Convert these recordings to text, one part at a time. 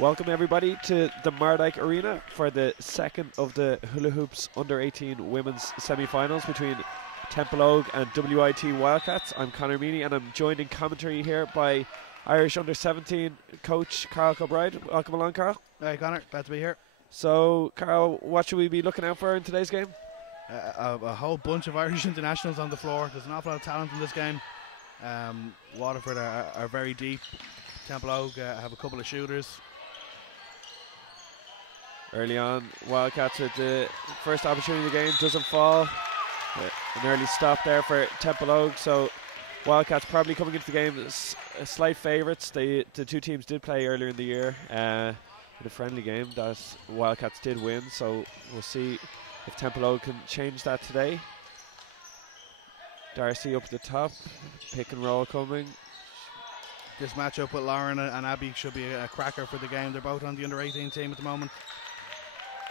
Welcome everybody to the Mardyke Arena for the second of the Hula Hoops Under-18 women's semi-finals between Templeogue and WIT Wildcats. I'm Conor Meaney and I'm joined in commentary here by Irish Under-17 coach Carl Kilbride. Welcome along, Carl. Hey Conor, glad to be here. So Carl, what should we be looking out for in today's game? A whole bunch of Irish internationals on the floor. There's an awful lot of talent in this game. Waterford are very deep. Templeogue have a couple of shooters. Early on, Wildcats with the first opportunity of the game, doesn't fall. An early stop there for Templeogue, so Wildcats probably coming into the game as slight favourites. The two teams did play earlier in the year in a friendly game that Wildcats did win, so we'll see if Templeogue can change that today. Darcy up at the top, pick and roll coming. This matchup with Lauren and Abby should be a cracker for the game. They're both on the under-18 team at the moment.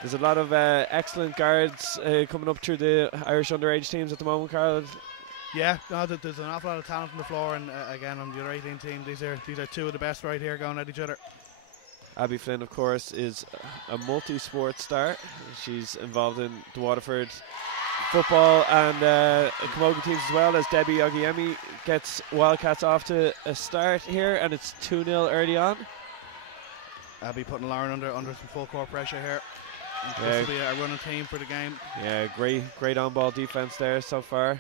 There's a lot of excellent guards coming up through the Irish underage teams at the moment, Carl. Yeah, no, there's an awful lot of talent on the floor, and again on the under-18 team, these are two of the best right here going at each other. Abby Flynn, of course, is a multi-sport star. She's involved in the Waterford football and camogie teams as well, as Debbie Ogiemi gets Wildcats off to a start here, and it's 2-0 early on. Abby putting Lauren under some full court pressure here. This will be a running team for the game. Yeah, great on-ball defense there so far.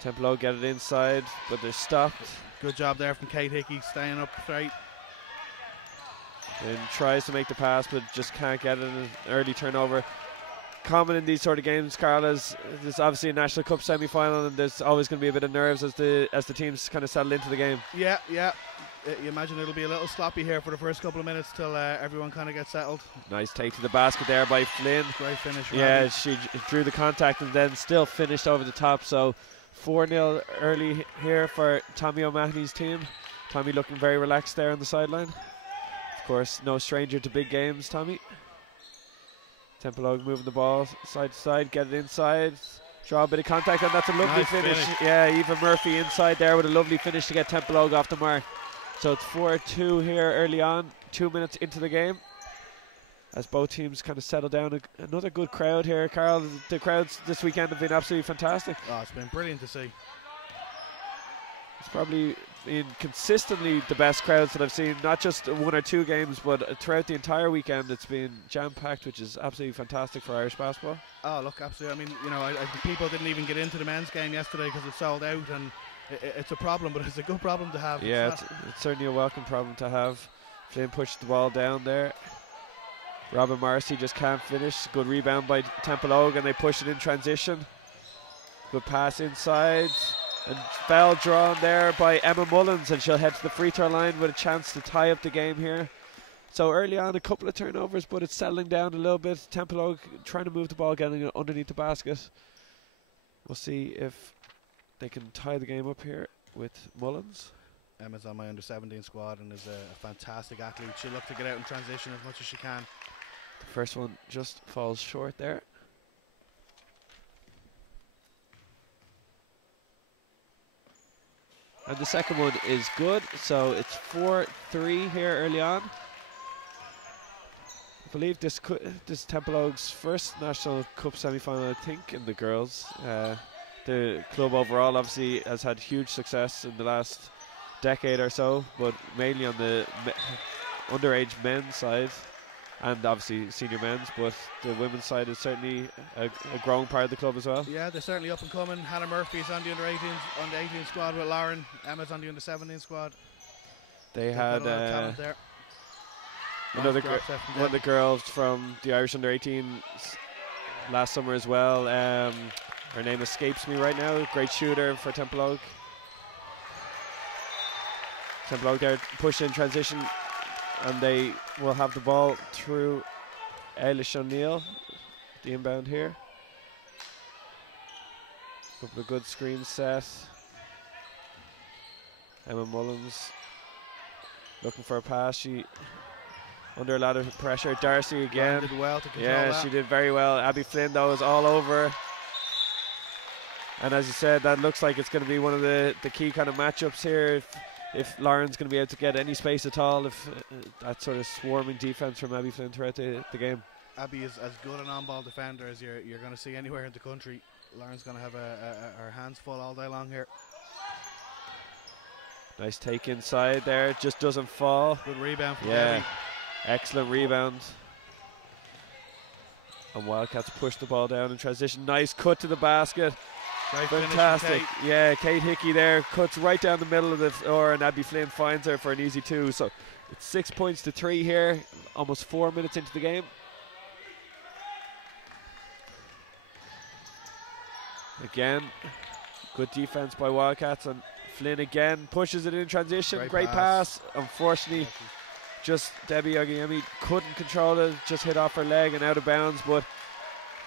Templeogue get it inside, but they're stopped. Good job there from Kate Hickey, staying up straight. And tries to make the pass, but just can't get it. An early turnover. Common in these sort of games, Carl, is there's obviously a National Cup semi-final, and there's always going to be a bit of nerves as the teams kind of settle into the game. Yeah. You imagine it'll be a little sloppy here for the first couple of minutes till everyone kind of gets settled. Nice take to the basket there by Flynn. Great finish. Yeah, she drew the contact and then still finished over the top. So 4-0 early here for Tommy O'Mahony's team. Tommy looking very relaxed there on the sideline. Of course, no stranger to big games, Tommy. Templeogue moving the ball side to side, get it inside, draw a bit of contact, and that's a lovely finish. Yeah, Eva Murphy inside there with a lovely finish to get Templeogue off the mark. So it's 4-2 here early on, 2 minutes into the game, as both teams kind of settle down. Another good crowd here, Carl. The crowds this weekend have been absolutely fantastic. Oh, it's been brilliant to see. It's probably been consistently the best crowds that I've seen, not just one or two games, but throughout the entire weekend. It's been jam-packed, which is absolutely fantastic for Irish basketball. Oh, look, absolutely. I mean, I think people didn't even get into the men's game yesterday because it sold out, and it's a problem, but it's a good problem to have. Yeah, it's certainly a welcome problem to have. Flynn pushed the ball down there. Robin Morrissey just can't finish. Good rebound by Templeogue, and they push it in transition. Good pass inside. And foul drawn there by Emma Mullins, and she'll head to the free throw line with a chance to tie up the game here. So early on, a couple of turnovers, but it's settling down a little bit. Templeogue trying to move the ball, getting it underneath the basket. We'll see if they can tie the game up here with Mullins. Emma's on my under-17 squad and is a fantastic athlete. She'll look to get out in transition as much as she can. The first one just falls short there. And the second one is good, so it's 4-3 here early on. I believe this Templeogue's first National Cup semi-final, I think, in the girls. The club overall obviously has had huge success in the last decade or so, but mainly on the underage men's side and obviously senior men's, but the women's side is certainly a growing part of the club as well. Yeah, they're certainly up and coming. Hannah Murphy's on the under-18 squad with Lauren. Emma's on the under-17 squad. They had talent there. one of the girls from the Irish under-18 last summer as well. Her name escapes me right now. Great shooter for Templeogue. Templeogue there push in transition, and they will have the ball through Eilish O'Neill, the inbound here. Couple of good screens set. Emma Mullins looking for a pass. She under a lot of pressure. Darcy again. Did well to control that. She did very well. Abby Flynn though is all over. And as you said, that looks like it's going to be one of the key kind of matchups here. if Lauren's going to be able to get any space at all, if that sort of swarming defense from Abby Flynn throughout the game. Abby is as good an on-ball defender as you're going to see anywhere in the country. Lauren's going to have her hands full all day long here. Nice take inside there, just doesn't fall. Good rebound from Debbie. Excellent rebound. And Wildcats push the ball down in transition. Nice cut to the basket. Great Fantastic. Kate. Yeah, Kate Hickey there cuts right down the middle of the floor, and Abby Flynn finds her for an easy 2. So it's 6 points to 3 here, almost 4 minutes into the game. Again, good defense by Wildcats, and Flynn again pushes it in transition. Great pass. Unfortunately, just Debbie Ogiemi couldn't control it, just hit off her leg and out of bounds. But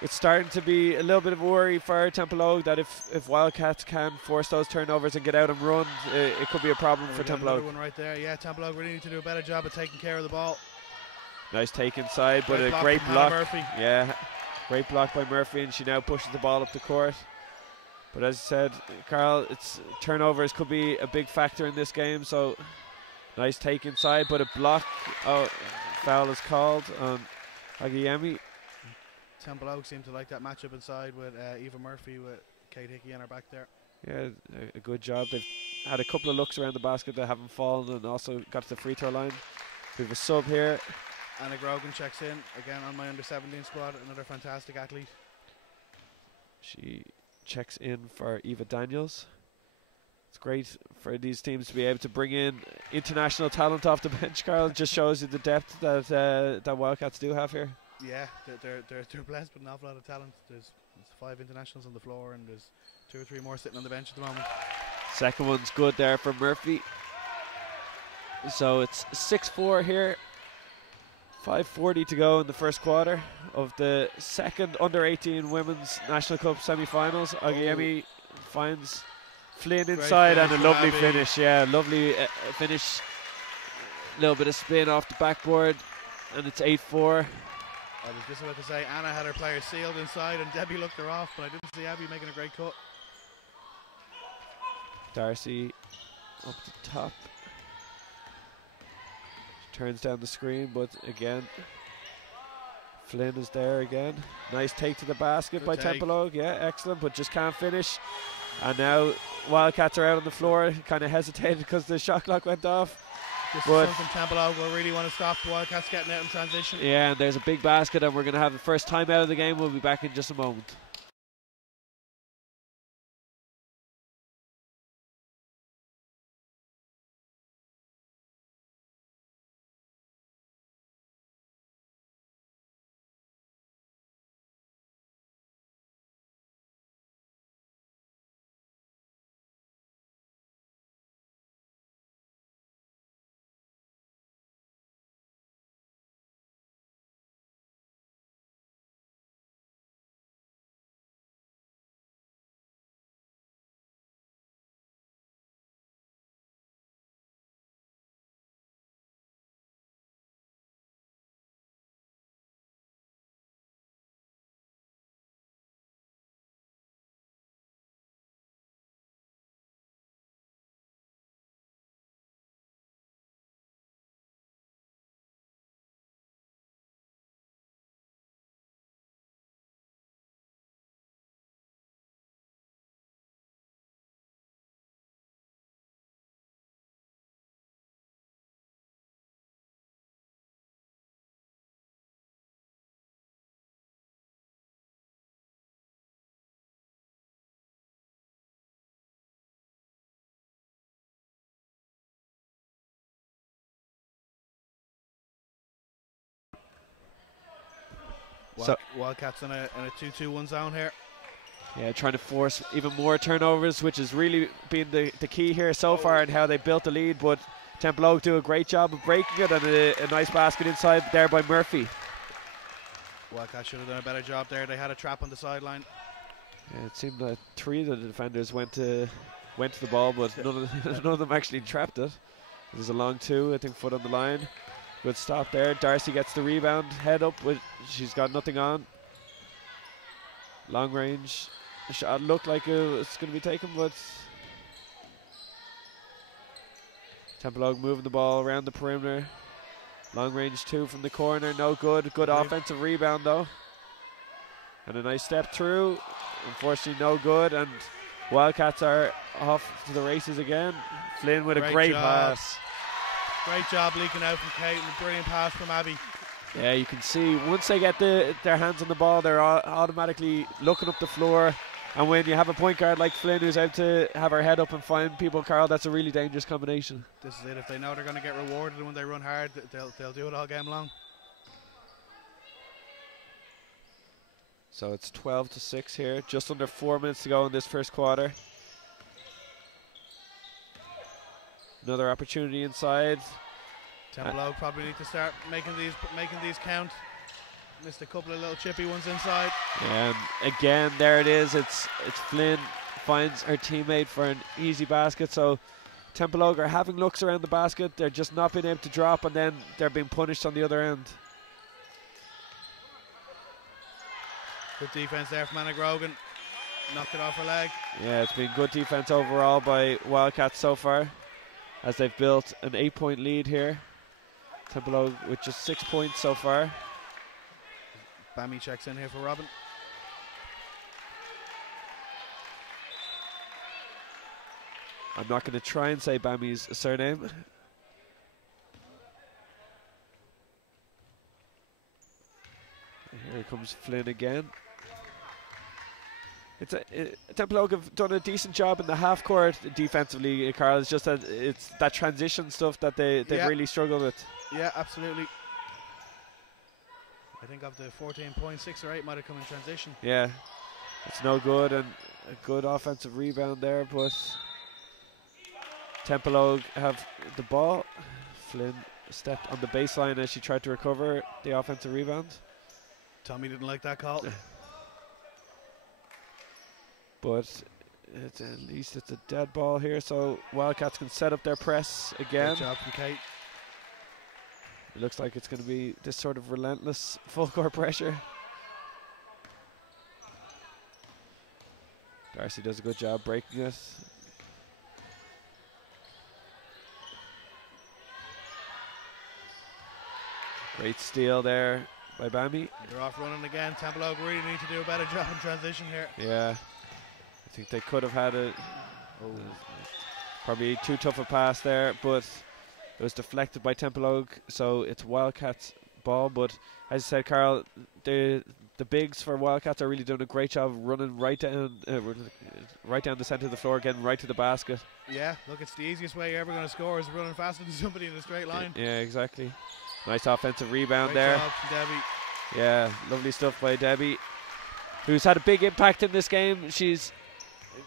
it's starting to be a little bit of a worry for Templeogue that if Wildcats can force those turnovers and get out and run, it could be a problem for Templeogue. One right there. Yeah, Templeogue really need to do a better job of taking care of the ball. Nice take inside, but a great block. Yeah, great block by Murphy, and she now pushes the ball up the court. But as I said, Carl, it's turnovers could be a big factor in this game. So nice take inside, but a block. Oh, foul is called on Ogiemi. Templeogue seem to like that matchup inside with Eva Murphy with Kate Hickey on her back there. Yeah, a good job. They've had a couple of looks around the basket that haven't fallen, and also got to the free throw line. We have a sub here. Anna Grogan checks in again on my under-17 squad. Another fantastic athlete. She checks in for Eva Daniels. It's great for these teams to be able to bring in international talent off the bench, Carl. It just shows you the depth that Wildcats do have here. Yeah, they're blessed with an awful lot of talent. There's 5 internationals on the floor, and there's 2 or 3 more sitting on the bench at the moment. Second one's good there for Murphy. So it's 6-4 here. 5:40 to go in the first quarter of the second under-18 Women's National Cup semi-finals. Ogiemi finds Flynn inside, and a lovely finish. Yeah, lovely finish. A little bit of spin off the backboard, and it's 8-4. I was just about to say Anna had her player sealed inside, and Debbie looked her off, but I didn't see Abby making a great cut. Darcy up the top. Turns down the screen, but again, Flynn is there again. Nice take to the basket by Templeogue. Yeah, excellent, but just can't finish. And now Wildcats are out on the floor. Kind of hesitated because the shot clock went off. This is something Templeogue will really want to stop. The Wildcats getting out in transition. Yeah, and there's a big basket, and we're going to have the first time out of the game. We'll be back in just a moment. Wildcats in a 2-2-1 zone here. Yeah, trying to force even more turnovers, which has really been the key here so far and how they built the lead. But Templeogue do a great job of breaking it, and a nice basket inside there by Murphy. Wildcats should have done a better job there. They had a trap on the sideline. Yeah, it seemed that 3 of the defenders went to the ball, but none of them actually trapped it. There's a long 2, I think, foot on the line. Good stop there. Darcy gets the rebound, head up, she's got nothing on. Long range shot looked like it was going to be taken, but Templeogue moving the ball around the perimeter. Long range 2 from the corner, no good. Good offensive rebound though. And a nice step through. Unfortunately no good, and Wildcats are off to the races again. Flynn with a great pass. Great job leaking out from Kate, and a brilliant pass from Abby. Yeah, you can see once they get their hands on the ball, they're automatically looking up the floor. And when you have a point guard like Flynn who's out to have her head up and find people, Carl, that's a really dangerous combination. This is it. If they know they're going to get rewarded when they run hard, they'll do it all game long. So it's 12-6 here. Just under 4 minutes to go in this first quarter. Another opportunity inside. Templeogue probably need to start making these count. Missed a couple of little chippy ones inside. And again, there it is. It's Flynn finds her teammate for an easy basket. So Templeogue are having looks around the basket. They're just not being able to drop, and then they're being punished on the other end. Good defense there from Anna Grogan. Knocked it off her leg. Yeah, it's been good defense overall by Wildcats so far, as they've built an 8-point lead here. Templeogue with just 6 points so far. Bammy checks in here for Robin. I'm not going to try and say Bammy's surname. Here comes Flynn again. Templeogue have done a decent job in the half court defensively, Carl. It's just that it's that transition stuff that they've really struggled with. Yeah, absolutely. I think of the 14 points, 6 or 8 might have come in transition. Yeah, it's no good, and a good offensive rebound there, but Templeogue have the ball. Flynn stepped on the baseline as she tried to recover the offensive rebound. Tommy didn't like that call. But at least it's a dead ball here, so Wildcats can set up their press again. Good job from Kate. It looks like it's going to be this sort of relentless full court pressure. Darcy does a good job breaking it. Great steal there by Bambi. They're off running again. Templeogue really need to do a better job in transition here. Yeah, I think they could have had probably too tough a pass there, but it was deflected by Templeogue, so it's Wildcats ball. But as I said, Carl, the bigs for Wildcats are really doing a great job running right down the centre of the floor, getting right to the basket. Yeah, look, it's the easiest way you're ever going to score is running faster than somebody in a straight line. Yeah, exactly. Nice offensive rebound great there. Job from Debbie. Yeah, lovely stuff by Debbie, who's had a big impact in this game. She's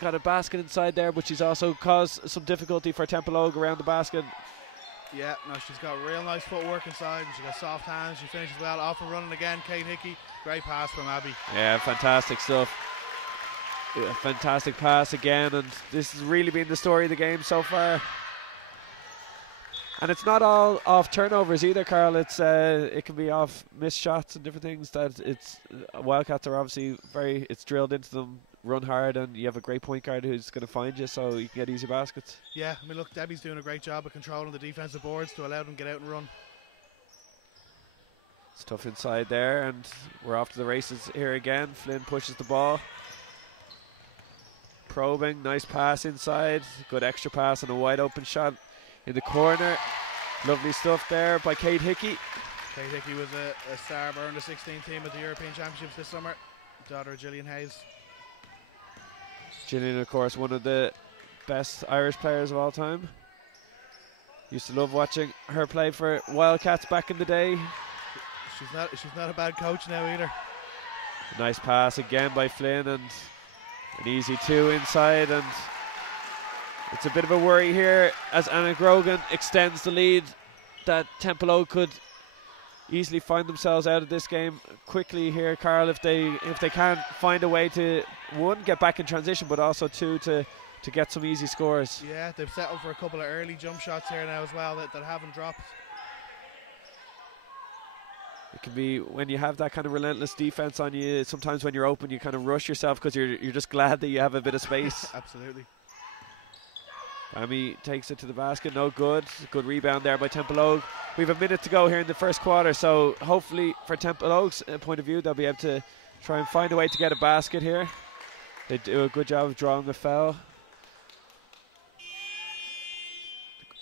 got a basket inside there, but she's also caused some difficulty for Templeogue around the basket. Yeah, no, she's got real nice footwork inside, and she's got soft hands. She finishes well. Off and running again, Kate Hickey. Great pass from Abby. Yeah, fantastic stuff. A fantastic pass again, and this has really been the story of the game so far. And it's not all off turnovers either, Carl. It's it can be off missed shots and different things. That it's Wildcats are obviously it's drilled into them. Run hard, and you have a great point guard who's going to find you, so you can get easy baskets. Yeah, I mean, look, Debbie's doing a great job of controlling the defensive boards to allow them to get out and run. It's tough inside there, and we're off to the races here again. Flynn pushes the ball. Probing, nice pass inside. Good extra pass and a wide open shot in the corner. Lovely stuff there by Kate Hickey. Kate Hickey was a star of our under-16 team at the European Championships this summer. Daughter of Gillian Hayes. Gillian, of course, one of the best Irish players of all time. Used to love watching her play for Wildcats back in the day. She's not a bad coach now either. Nice pass again by Flynn, and an easy 2 inside, and it's a bit of a worry here as Anna Grogan extends the lead that Templeogue could easily find themselves out of this game quickly here, Carl, if they can't find a way to, 1, get back in transition, but also 2, to get some easy scores. Yeah, they've settled for a couple of early jump shots here now as well that haven't dropped. It can be when you have that kind of relentless defense on you, sometimes when you're open you kind of rush yourself because you're just glad that you have a bit of space. Absolutely. Amy takes it to the basket, no good. Good rebound there by Templeogue. We have a minute to go here in the first quarter, so hopefully for Templeogue's point of view, they'll be able to try and find a way to get a basket here. They do a good job of drawing the foul.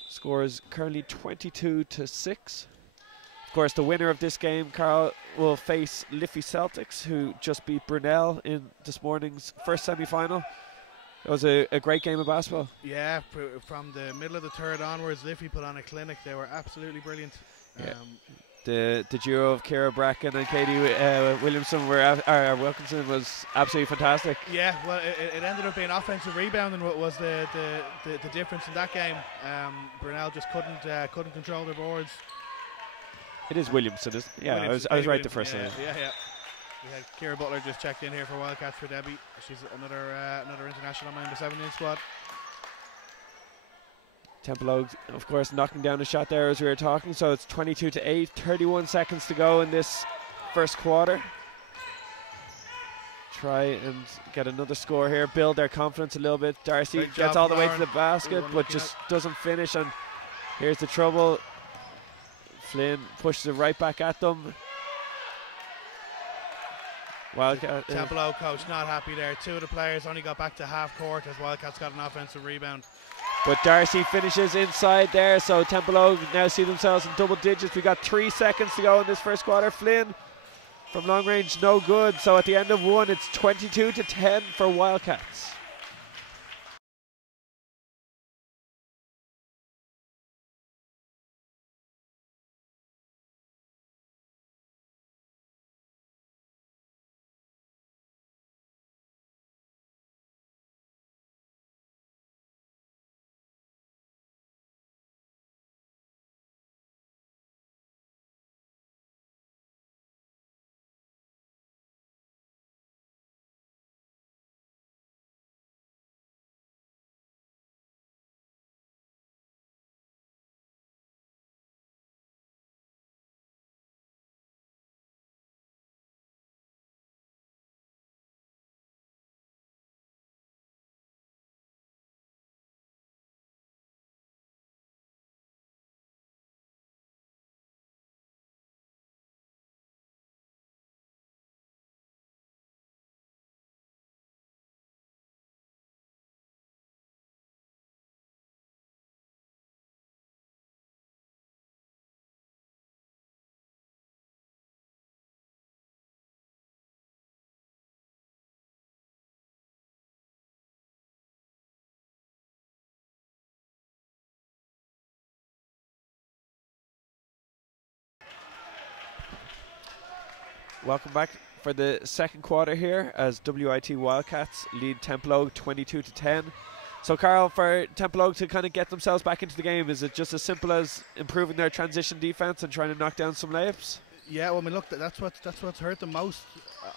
The score is currently 22-6. Of course, the winner of this game, Carl, will face Liffey Celtics, who just beat Brunel in this morning's first semi-final. It was a great game of basketball. Yeah, from the middle of the third onwards, Liffey put on a clinic. They were absolutely brilliant. Yeah. The duo of Kira Bracken and Katie Williamson Wilkinson was absolutely fantastic. Yeah, well, it ended up being offensive rebounding. What was the difference in that game? Brunel just couldn't control their boards. It is Williamson, isn't it? Yeah, I was right the first time. Yeah. We had Kira Butler just checked in here for Wildcats for Debbie. She's another international member 17 squad. Templeogue, of course, knocking down a shot there as we were talking. So it's 22-8, 31 seconds to go in this first quarter. Try and get another score here, build their confidence a little bit. Darcy gets all the way to the basket, but just doesn't finish. And here's the trouble. Flynn pushes it right back at them. Wildcat. Templeogue coach not happy there. Two of the players only got back to half court as Wildcats got an offensive rebound. But Darcy finishes inside there, so Templeogue now see themselves in double digits. We got 3 seconds to go in this first quarter. Flynn from long range, no good. So at the end of one, it's 22-10 for Wildcats. Welcome back for the second quarter here as WIT Wildcats lead Templeogue 22-10. So Carl, for Templeogue to kind of get themselves back into the game, is it just as simple as improving their transition defense and trying to knock down some layups? Yeah, well, I mean, look, that's what's hurt them most.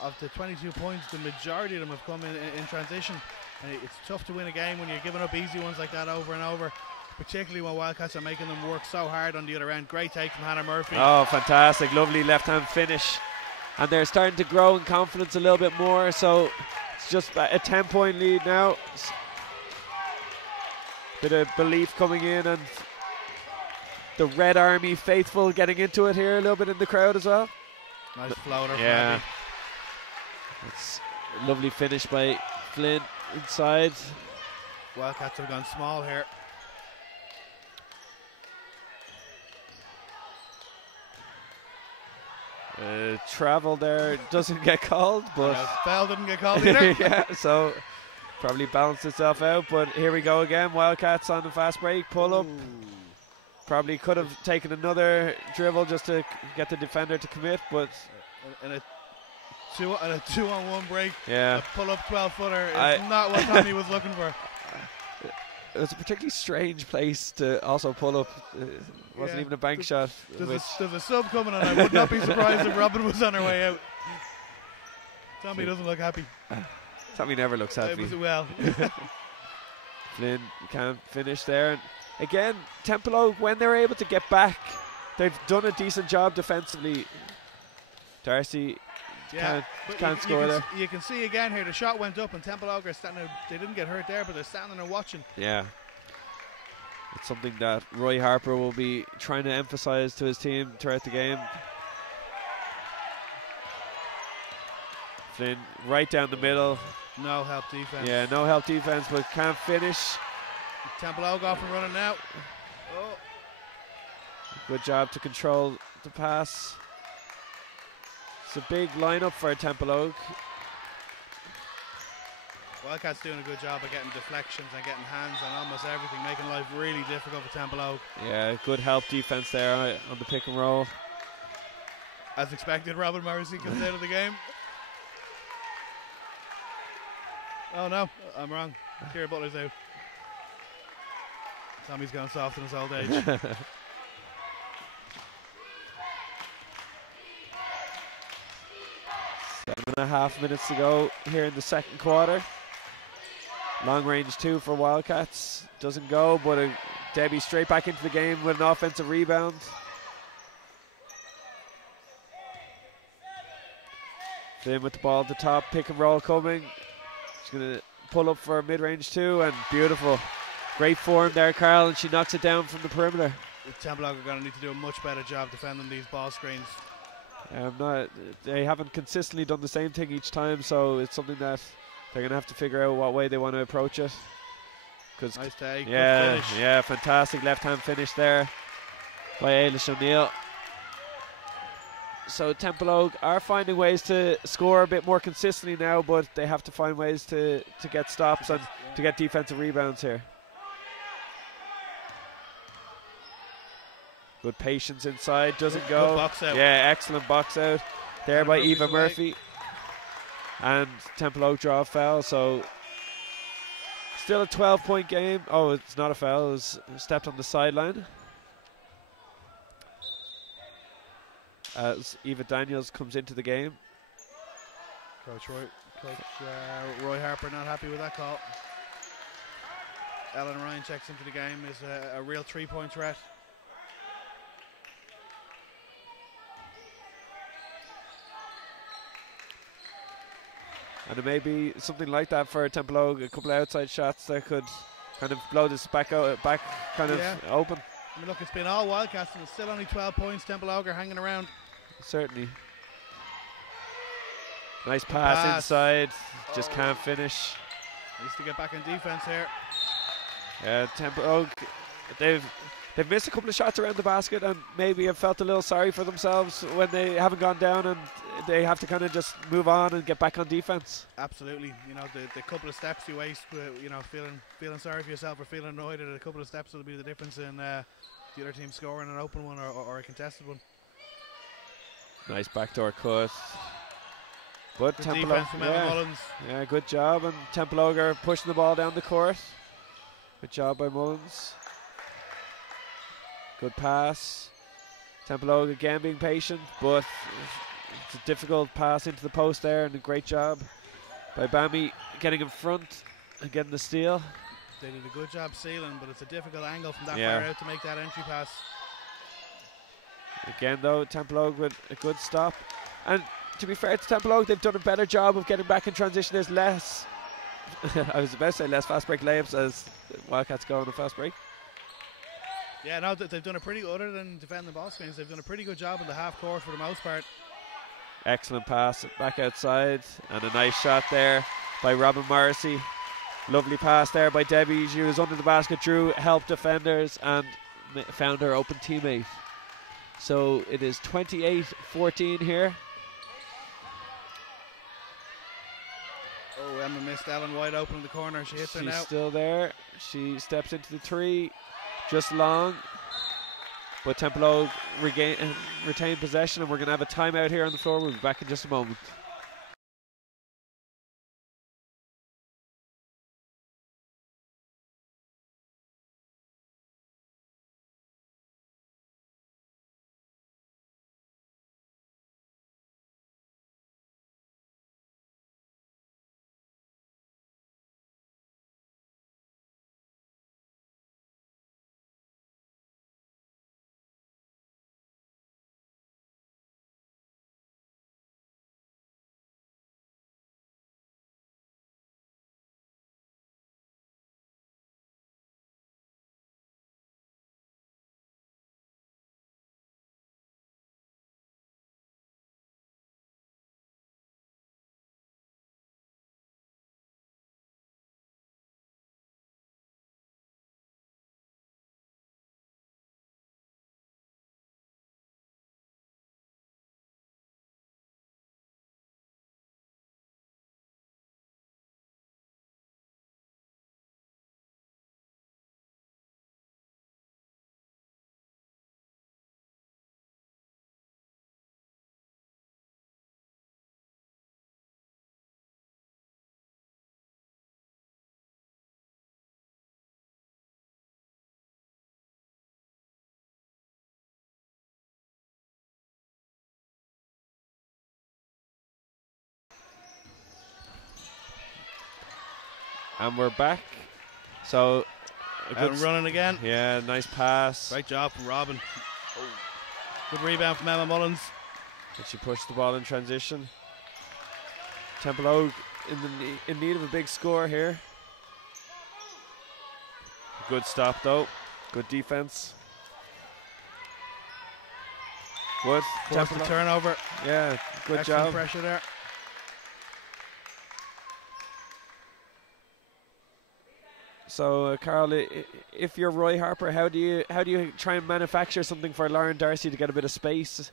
Of the 22 points, the majority of them have come in transition. And it's tough to win a game when you're giving up easy ones like that over and over, particularly when Wildcats are making them work so hard on the other end. Great take from Hannah Murphy. Oh, fantastic. Lovely left-hand finish. And they're starting to grow in confidence a little bit more, so it's just a 10-point lead now. Bit of belief coming in, and the Red Army faithful getting into it here a little bit in the crowd as well. Nice floater. Yeah. It's a lovely finish by Flynn inside. Wildcats have gone small here. Travel there doesn't get called, but foul didn't get called either. yeah, so probably balanced itself out. But here we go again. Wildcats on the fast break, pull up. Probably could have taken another dribble just to get the defender to commit, but and a 2-on-1 break. Yeah, a pull up 12-footer is not what Tommy was looking for. It was a particularly strange place to also pull up. Wasn't even a bank shot. There's a sub coming, and I would not be surprised if Robin was on her way out. Tommy doesn't look happy. Tommy never looks happy. Well. Flynn can't finish there. And again, Templeogue, when they're able to get back, they've done a decent job defensively. Darcy can't score there. You can see again here, the shot went up and Templeogue are standing. They didn't get hurt there, but they're standing and watching. Yeah. It's something that Roy Harper will be trying to emphasize to his team throughout the game. Flynn right down the middle. No help defense. Yeah, no help defense, but can't finish. Templeogue off and running now. Oh. Good job to control the pass. It's a big lineup for Templeogue. Wildcats doing a good job of getting deflections and getting hands on almost everything, making life really difficult for Templeogue. Yeah, good help defense there on the pick and roll. As expected, Robin Morrissey comes out of the game. Oh no, I'm wrong. Kieran Butler's out. Tommy's gone soft in his old age. 7.5 minutes to go here in the second quarter. Long range 2 for Wildcats. Doesn't go, but Debbie straight back into the game with an offensive rebound. Flynn with the ball at the top, pick and roll coming. She's going to pull up for a mid-range 2, and beautiful. Great form there, Carl, and she knocks it down from the perimeter. Templeogue are going to need to do a much better job defending these ball screens. They haven't consistently done the same thing each time, so it's something that they're going to have to figure out what way they want to approach it. Nice take, yeah, good finish. Yeah, fantastic left-hand finish there by Ailish O'Neill. So Templeogue are finding ways to score a bit more consistently now, but they have to find ways to get stops and to get defensive rebounds here. Good patience inside, doesn't go. Good box out. Yeah, excellent box out there by Murphy's Eva away. Murphy. And Templeogue draw a foul, so still a 12-point game. Oh, it's not a foul, it was stepped on the sideline. As Eva Daniels comes into the game. Coach Roy Harper not happy with that call. Ellen Ryan checks into the game, is a real 3-point threat. And it may be something like that for Templeogue, a couple of outside shots that could kind of blow this back open. I mean, look, it's been all Wildcats and it's still only 12 points. Templeogue are hanging around. Certainly. Nice pass inside, just can't finish. Needs to get back in defense here. Yeah, Templeogue, they've missed a couple of shots around the basket and maybe have felt a little sorry for themselves when they haven't gone down, and they have to kind of just move on and get back on defense. Absolutely. You know, the couple of steps you waste, you know, feeling sorry for yourself or feeling annoyed at a couple of steps will be the difference in the other team scoring an open one or a contested one. Nice backdoor cut. But Good defense from Emma Mullins. Yeah, good job. And Templeogue are pushing the ball down the court. Good job by Mullins. Good pass. Templeogue again being patient, but it's a difficult pass into the post there, and a great job by Bammy getting in front and getting the steal. They did a good job sealing, but it's a difficult angle from that far out to make that entry pass. Again though, Templeogue with a good stop. And to be fair to Templeogue, they've done a better job of getting back in transition. There's less, I was about to say less fast break layups as Wildcats go on a fast break. Yeah, no, they've done a pretty, other than defending the ball screens, they've done a pretty good job in the half court for the most part. Excellent pass back outside, and a nice shot there by Robin Morrissey. Lovely pass there by Debbie. She was under the basket, drew, helped defenders, and found her open teammate. So it is 28-14 here. Oh, Emma missed Ellen wide open in the corner. She hits her now. She's still there. She steps into the three, just long. But Templeogue retain possession, and we're going to have a timeout here on the floor. We'll be back in just a moment. And we're back. So, out and running again. Yeah, nice pass. Great job from Robin. Good rebound from Emma Mullins. And she pushed the ball in transition. Templeogue in need of a big score here. Good stop though. Good defense. Good. Forced the turnover. Yeah, good Excellent job. pressure there. So, Carl, if you're Roy Harper, how do you try and manufacture something for Lauren Darcy to get a bit of space?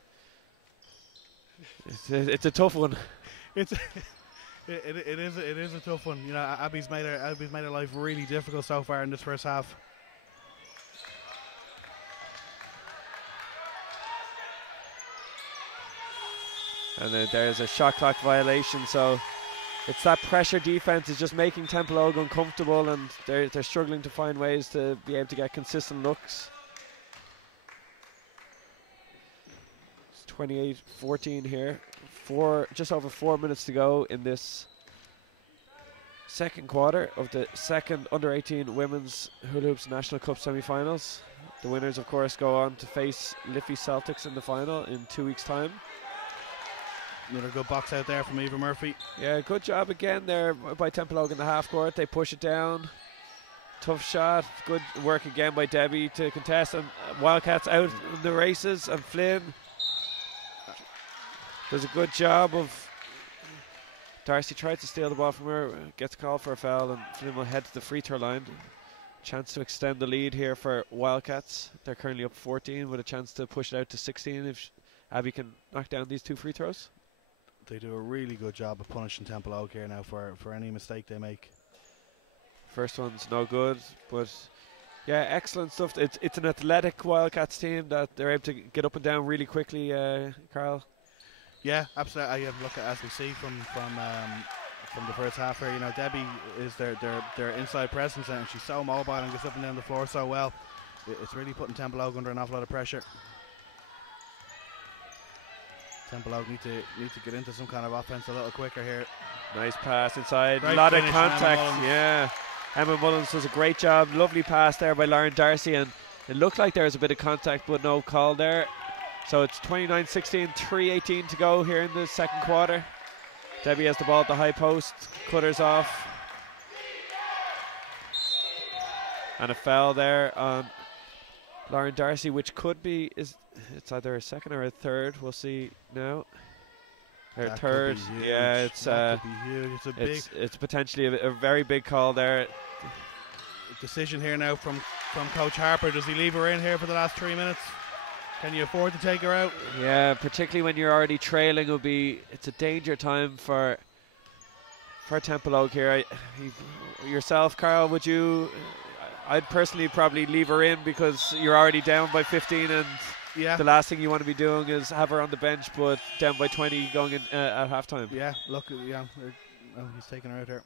It's a tough one. It is a tough one. You know, Abby's made her life really difficult so far in this first half. And then there's a shot clock violation, so it's that pressure defense is just making Templeogue uncomfortable, and they're struggling to find ways to be able to get consistent looks. It's 28-14 here. Just over 4 minutes to go in this second quarter of the second Under-18 Women's Hula Hoops National Cup semi-finals. The winners, of course, go on to face Liffey Celtics in the final in 2 weeks' time. Another good box out there from Eva Murphy. Yeah, good job again there by Templeogue in the half court. They push it down. Tough shot. Good work again by Debbie to contest. And Wildcats out in the races. And Flynn does a good job of. Darcy tried to steal the ball from her, gets called for a foul, and Flynn will head to the free throw line. Chance to extend the lead here for Wildcats. They're currently up 14 with a chance to push it out to 16 if Abby can knock down these 2 free throws. They do a really good job of punishing Templeogue here now for any mistake they make. First one's no good, but yeah, excellent stuff. It's an athletic Wildcats team that they're able to get up and down really quickly, Carl. Yeah, absolutely. I have look at, as we see from the first half here. You know, Debbie is their inside presence, and she's so mobile and gets up and down the floor so well. It's really putting Templeogue under an awful lot of pressure. Templeogue need to get into some kind of offense a little quicker here. Nice pass inside. Great a lot of finish contact. Yeah, Emma Mullins does a great job. Lovely pass there by Lauren Darcy, and it looked like there was a bit of contact, but no call there. So it's 29-16, 3:18 to go here in the second quarter. Debbie has the ball at the high post, cutters off, and a foul there on Lauren Darcy, which could be it's either a second or a third. We'll see now. Her third, yeah, it's that could be huge. It's a big. It's potentially a very big call there. Decision here now from Coach Harper. Does he leave her in here for the last 3 minutes? Can you afford to take her out? Yeah, particularly when you're already trailing, it's a danger time for Templeogue here. Yourself, Carl, would you? I'd personally probably leave her in because you're already down by 15, and yeah, the last thing you want to be doing is have her on the bench, but down by 20 going in at halftime. Yeah, look, yeah, he's taking her out here.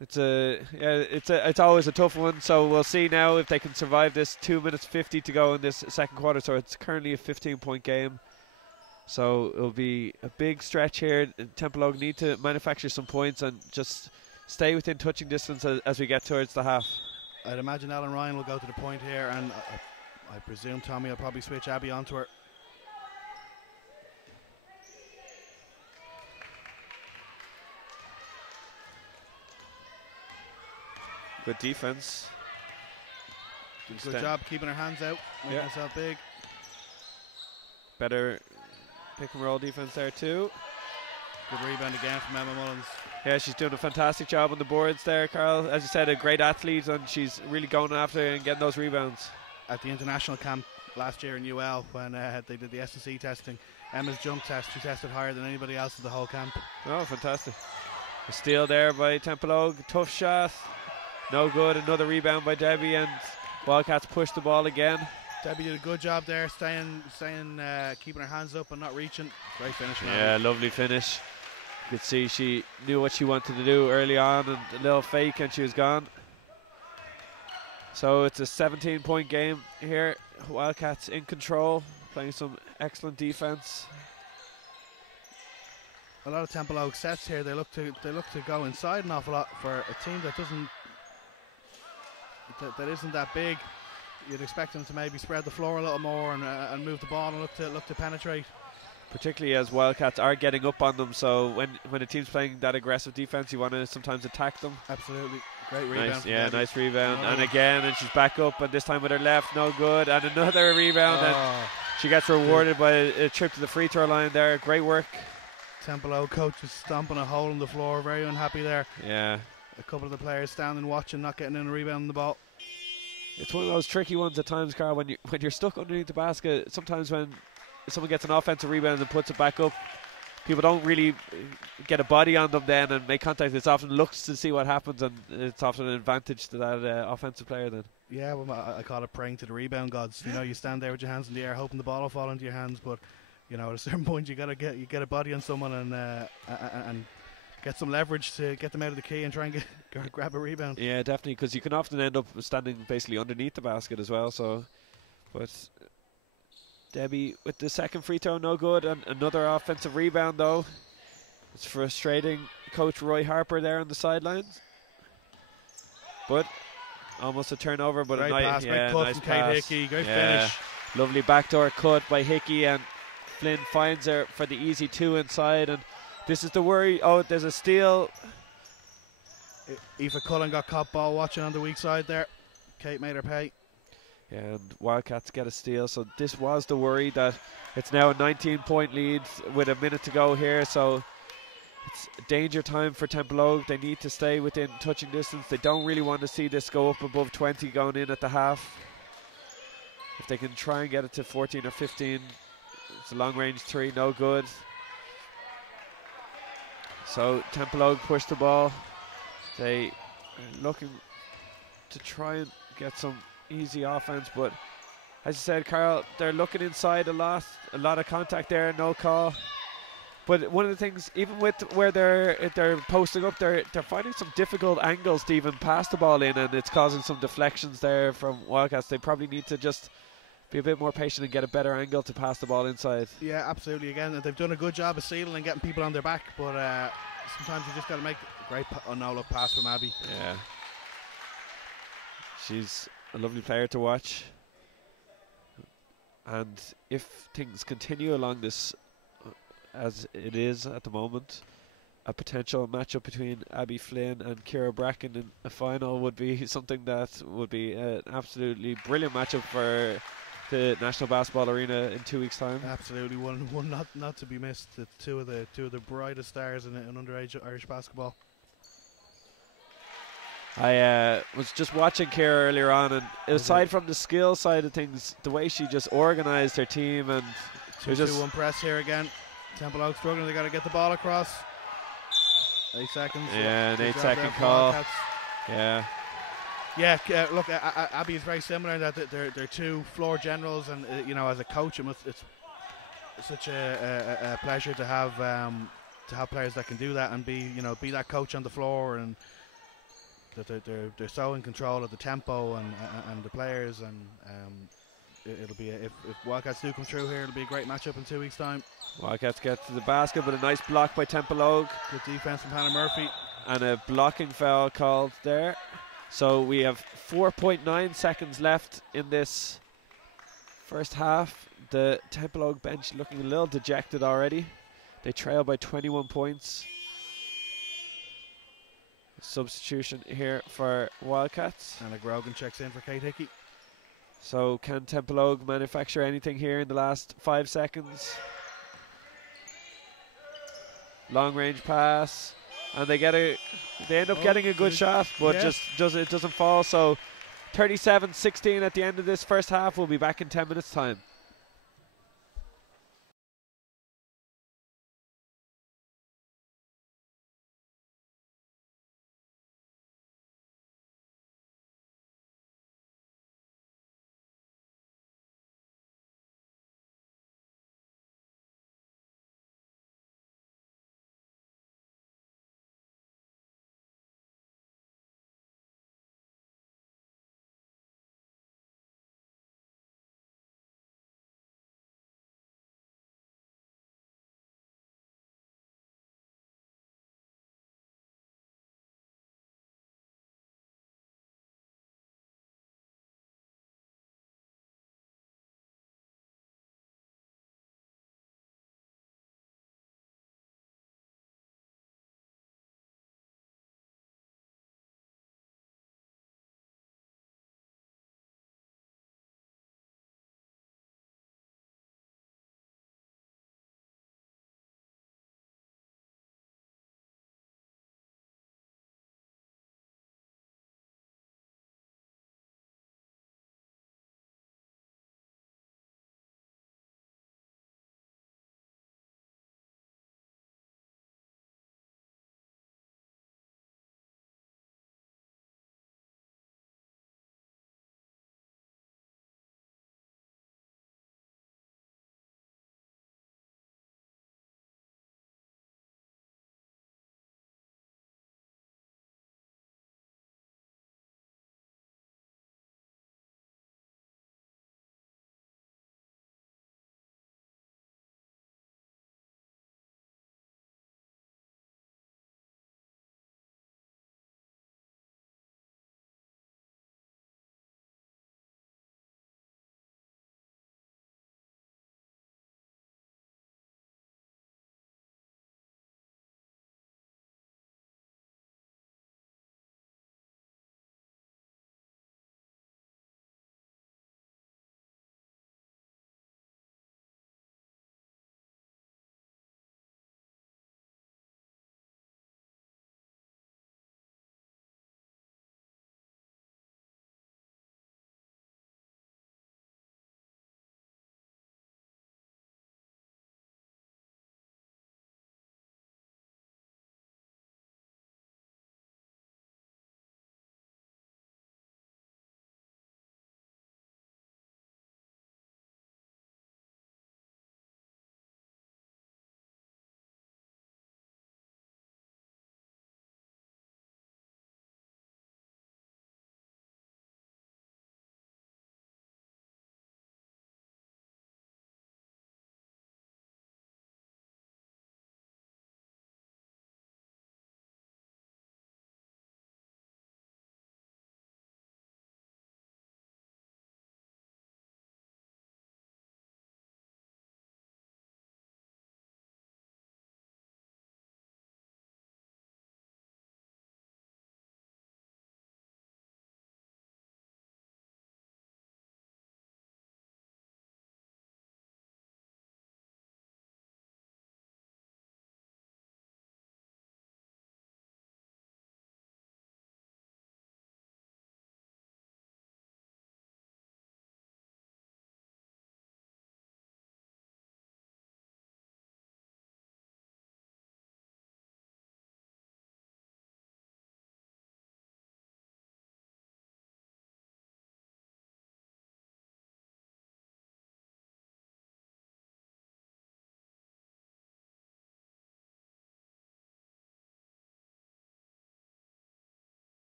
It's always a tough one. So we'll see now if they can survive this. 2 minutes 50 to go in this second quarter. So it's currently a 15-point game. So it'll be a big stretch here. Templeogue need to manufacture some points and just stay within touching distance as we get towards the half. I'd imagine Ellen Ryan will go to the point here, and I presume Tommy will probably switch Abby onto her. Good defense. Good job keeping her hands out, making herself big. Better pick and roll defense there too. Good rebound again from Emma Mullins. Yeah, she's doing a fantastic job on the boards there, Carl. As you said, a great athlete, and she's really going after and getting those rebounds. At the international camp last year in UL, when they did the S&C testing, Emma's jump test, she tested higher than anybody else in the whole camp. Oh, fantastic. A steal there by Templeogue. Tough shot. No good. Another rebound by Debbie, and Wildcats push the ball again. Debbie did a good job there, staying, keeping her hands up and not reaching. Great finish. Yeah, lovely finish. You could see she knew what she wanted to do early on, and a little fake, and she was gone. So it's a 17-point game here. Wildcats in control, playing some excellent defense. a lot of Templeogue sets here. They look to go inside an awful lot for a team that isn't that big. You'd expect them to maybe spread the floor a little more and move the ball and look to penetrate. Particularly as Wildcats are getting up on them, so when a team's playing that aggressive defense, you want to sometimes attack them. Absolutely. Great rebound. Nice, yeah, nice rebound. And again, and she's back up, and this time with her left, no good. And another rebound, and she gets rewarded by a trip to the free throw line there. Great work. Templeogue coach is stomping a hole in the floor, very unhappy there. Yeah. A couple of the players standing watching, not getting in a rebound on the ball. It's one of those tricky ones at times, Carl, when you're stuck underneath the basket. Sometimes when someone gets an offensive rebound and puts it back up, people don't really get a body on them then and make contact. It's often looks to see what happens, and it's often an advantage to that offensive player then. Yeah, well, I call it praying to the rebound gods. You know, you stand there with your hands in the air hoping the ball will fall into your hands, but you know, at a certain point you get a body on someone and get some leverage to get them out of the key and try and grab a rebound. Yeah, definitely, because you can often end up standing basically underneath the basket as well. So, but Debbie with the second free throw, no good, and another offensive rebound though. It's frustrating Coach Roy Harper there on the sidelines. But almost a turnover, but great a pass, great cut from Kate Hickey, great finish. Lovely backdoor cut by Hickey, and Flynn finds her for the easy two inside, and this is the worry. Oh, there's a steal. Aoife Cullen got caught ball watching on the weak side there. Kate made her pay. Yeah, and Wildcats get a steal, so this was the worry, that it's now a 19-point lead with a minute to go here, so it's danger time for Templeogue. They need to stay within touching distance. They don't really want to see this go up above 20 going in at the half. If they can try and get it to 14 or 15, it's a long-range three, no good. So Templeogue push the ball. They are looking to try and get some easy offense, but as you said, Carl, they're looking inside a lot of contact there, no call. But one of the things, even with where they're posting up, they're finding some difficult angles to even pass the ball in, and it's causing some deflections there from Wildcats. They probably need to just be a bit more patient and get a better angle to pass the ball inside. Yeah, absolutely. Again, they've done a good job of sealing and getting people on their back, but sometimes you just got to make a great no-look pass from Abby. Yeah. She's a lovely player to watch. And if things continue along this as it is at the moment, a potential matchup between Abby Flynn and Ciara Bracken in a final would be something that would be an absolutely brilliant matchup for the National Basketball Arena in 2 weeks' time. Absolutely, one not to be missed. The two of the brightest stars in underage Irish basketball. I was just watching Ciara earlier on, and aside from the skill side of things, the way she just organised her team, and 2-2-1 press here again. Templeogue struggling. They got to get the ball across. 8 seconds. Yeah, an 8-second call. Yeah. Yeah, look, Abby is very similar in that they're two floor generals, and you know, as a coach, it's such a pleasure to have players that can do that and be that coach on the floor, and that they're so in control of the tempo and the players, and it'll be if Wildcats do come through here, it'll be a great matchup in 2 weeks' time. Wildcats get to the basket, but a nice block by Templeogue. Good defense from Hannah Murphy, and a blocking foul called there. So we have 4.9 seconds left in this first half. The Templeogue bench looking a little dejected already. They trail by 21 points. Substitution here for Wildcats. Anna Grogan checks in for Kate Hickey. So can Templeogue manufacture anything here in the last 5 seconds? Long range pass. And they end up getting a good shot, but it doesn't fall. So 37-16 at the end of this first half. We'll be back in 10 minutes time.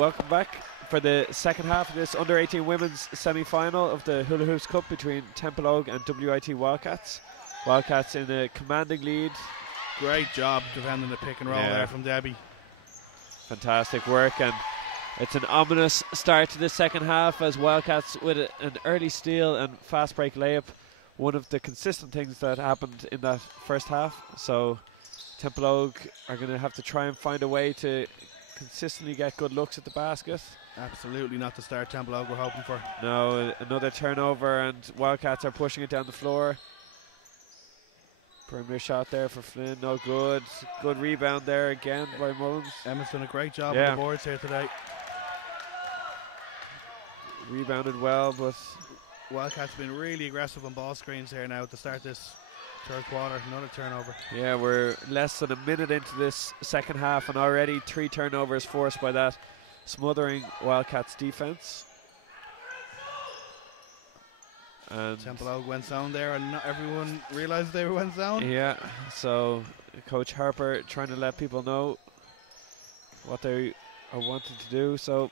welcome back for the second half of this under-18 women's semi-final of the Hula Hoops Cup between Templeogue and WIT Wildcats. Wildcats in a commanding lead. Great job defending the pick and roll there from Debbie. Fantastic work, and it's an ominous start to the second half as Wildcats with an early steal and fast break layup. One of the consistent things that happened in that first half. So Templeogue are going to have to try and find a way to consistently get good looks at the basket. Absolutely not the start Templeogue we're hoping for. No, another turnover and Wildcats are pushing it down the floor. Perimeter shot there for Flynn, no good. Good rebound there again by Mullins. Emma's done a great job on the boards here today. Rebounded well, but Wildcats been really aggressive on ball screens here now at the start of this third quarter. Another turnover. Yeah, we're less than a minute into this second half and already 3 turnovers forced by that smothering Wildcats defense. And Templeogue went zone there and not everyone realised they went zone. Yeah, so Coach Harper trying to let people know what they are wanting to do. So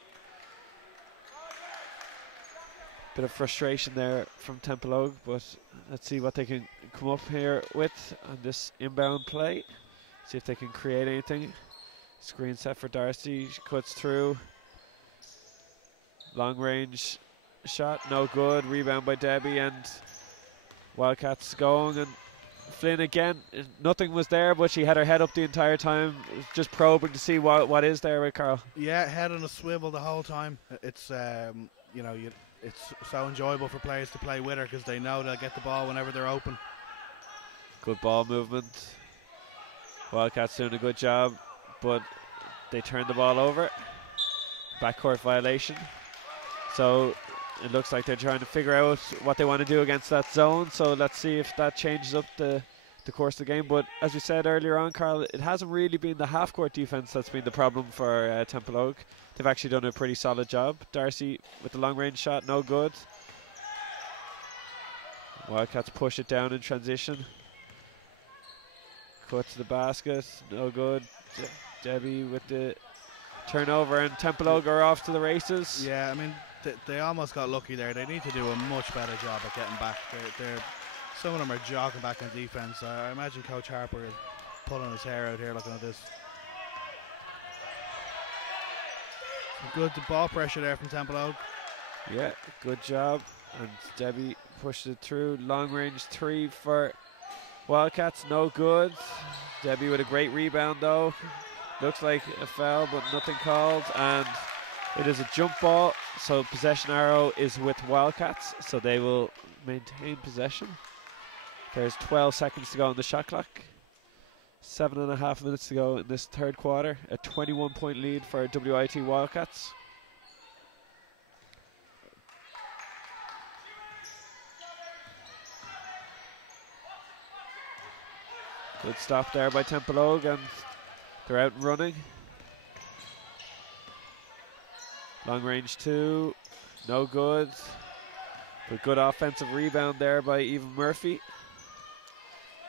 bit of frustration there from Templeogue, but let's see what they can come up here with on this inbound play. See if they can create anything. Screen set for Darcy, she cuts through. Long range shot, no good. Rebound by Debbie and Wildcats going, and Flynn again, nothing was there, but she had her head up the entire time, just probing to see what is there with Carl. Yeah, head on a swivel the whole time. It's you know, it's so enjoyable for players to play with her because they know they'll get the ball whenever they're open. Good ball movement. Wildcats doing a good job, but they turned the ball over. Backcourt violation. So it looks like they're trying to figure out what they want to do against that zone. So let's see if that changes up the course of the game. But as we said earlier on, Carl, it hasn't really been the half-court defense that's been the problem for Templeogue. They've actually done a pretty solid job. Darcy with the long-range shot, no good. Wildcats push it down in transition. Cut to the basket, no good. Debbie with the turnover, and Templeogue are off to the races. Yeah, I mean, they almost got lucky there. They need to do a much better job at getting back. Some of them are jogging back on defense. I imagine Coach Harper is pulling his hair out here looking at this. Good ball pressure there from Templeogue. Yeah, good job. And Debbie pushed it through. Long range 3 for Wildcats, no good. Debbie with a great rebound though. Looks like a foul, but nothing called. And it is a jump ball, so possession arrow is with Wildcats, so they will maintain possession. There's 12 seconds to go on the shot clock. 7.5 minutes to go in this third quarter. A 21-point lead for WIT Wildcats. Good stop there by Templeogue, and they're out and running. Long range 2, no good. But good offensive rebound there by Eva Murphy.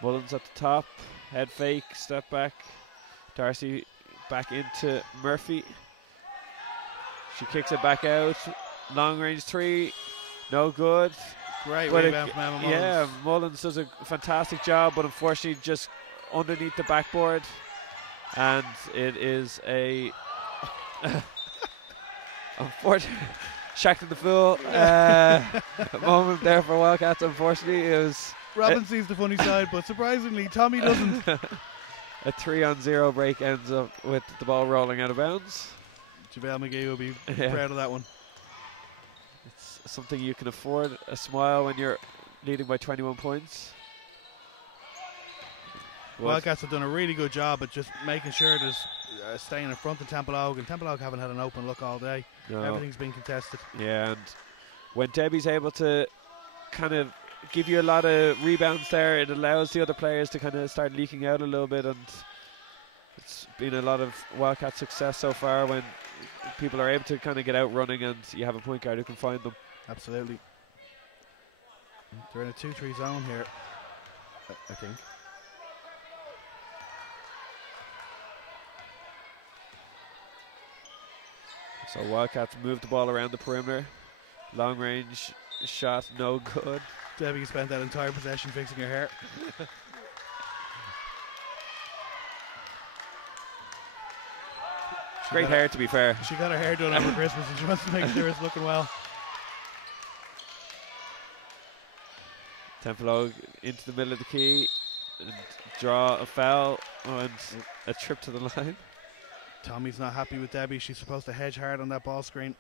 Mullins at the top, head fake, step back. Darcy back into Murphy. She kicks it back out. Long range 3, no good. Great rebound from Emma Mullins. Yeah, Mullins does a fantastic job, but unfortunately just underneath the backboard. And it is a unfortunate Shacked in the Fool moment there for Wildcats. Unfortunately, it was Robin sees the funny side, but surprisingly Tommy doesn't. A 3-on-0 break ends up with the ball rolling out of bounds. JaVale McGee will be proud of that one. It's something you can afford, a smile when you're leading by 21 points. Wildcats have done a really good job at just making sure there's staying in front of Templeogue, and Templeogue haven't had an open look all day. No. Everything's been contested. Yeah, and when Debbie's able to kind of give you a lot of rebounds there, it allows the other players to kind of start leaking out a little bit, and it's been a lot of Wildcat success so far when people are able to kind of get out running and you have a point guard who can find them. Absolutely. They're in a 2-3 zone here, I think. So Wildcats move the ball around the perimeter. Long range shot, no good. Debbie spent that entire possession fixing her hair. Great hair, to be fair. She got her hair done over Christmas and she wants to make sure it's looking well. Templeogue into the middle of the key and draw a foul and a trip to the line. Tommy's not happy with Debbie. She's supposed to hedge hard on that ball screen.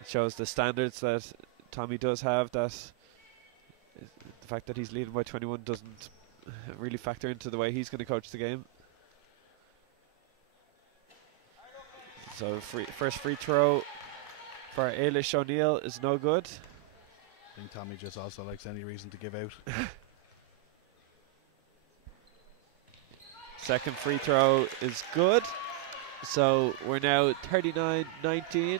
It shows the standards that Tommy does have, that the fact that he's leading by 21 doesn't really factor into the way he's going to coach the game. So first free throw for Ailish O'Neill is no good. I think Tommy just also likes any reason to give out. Second free throw is good. So we're now 39-19.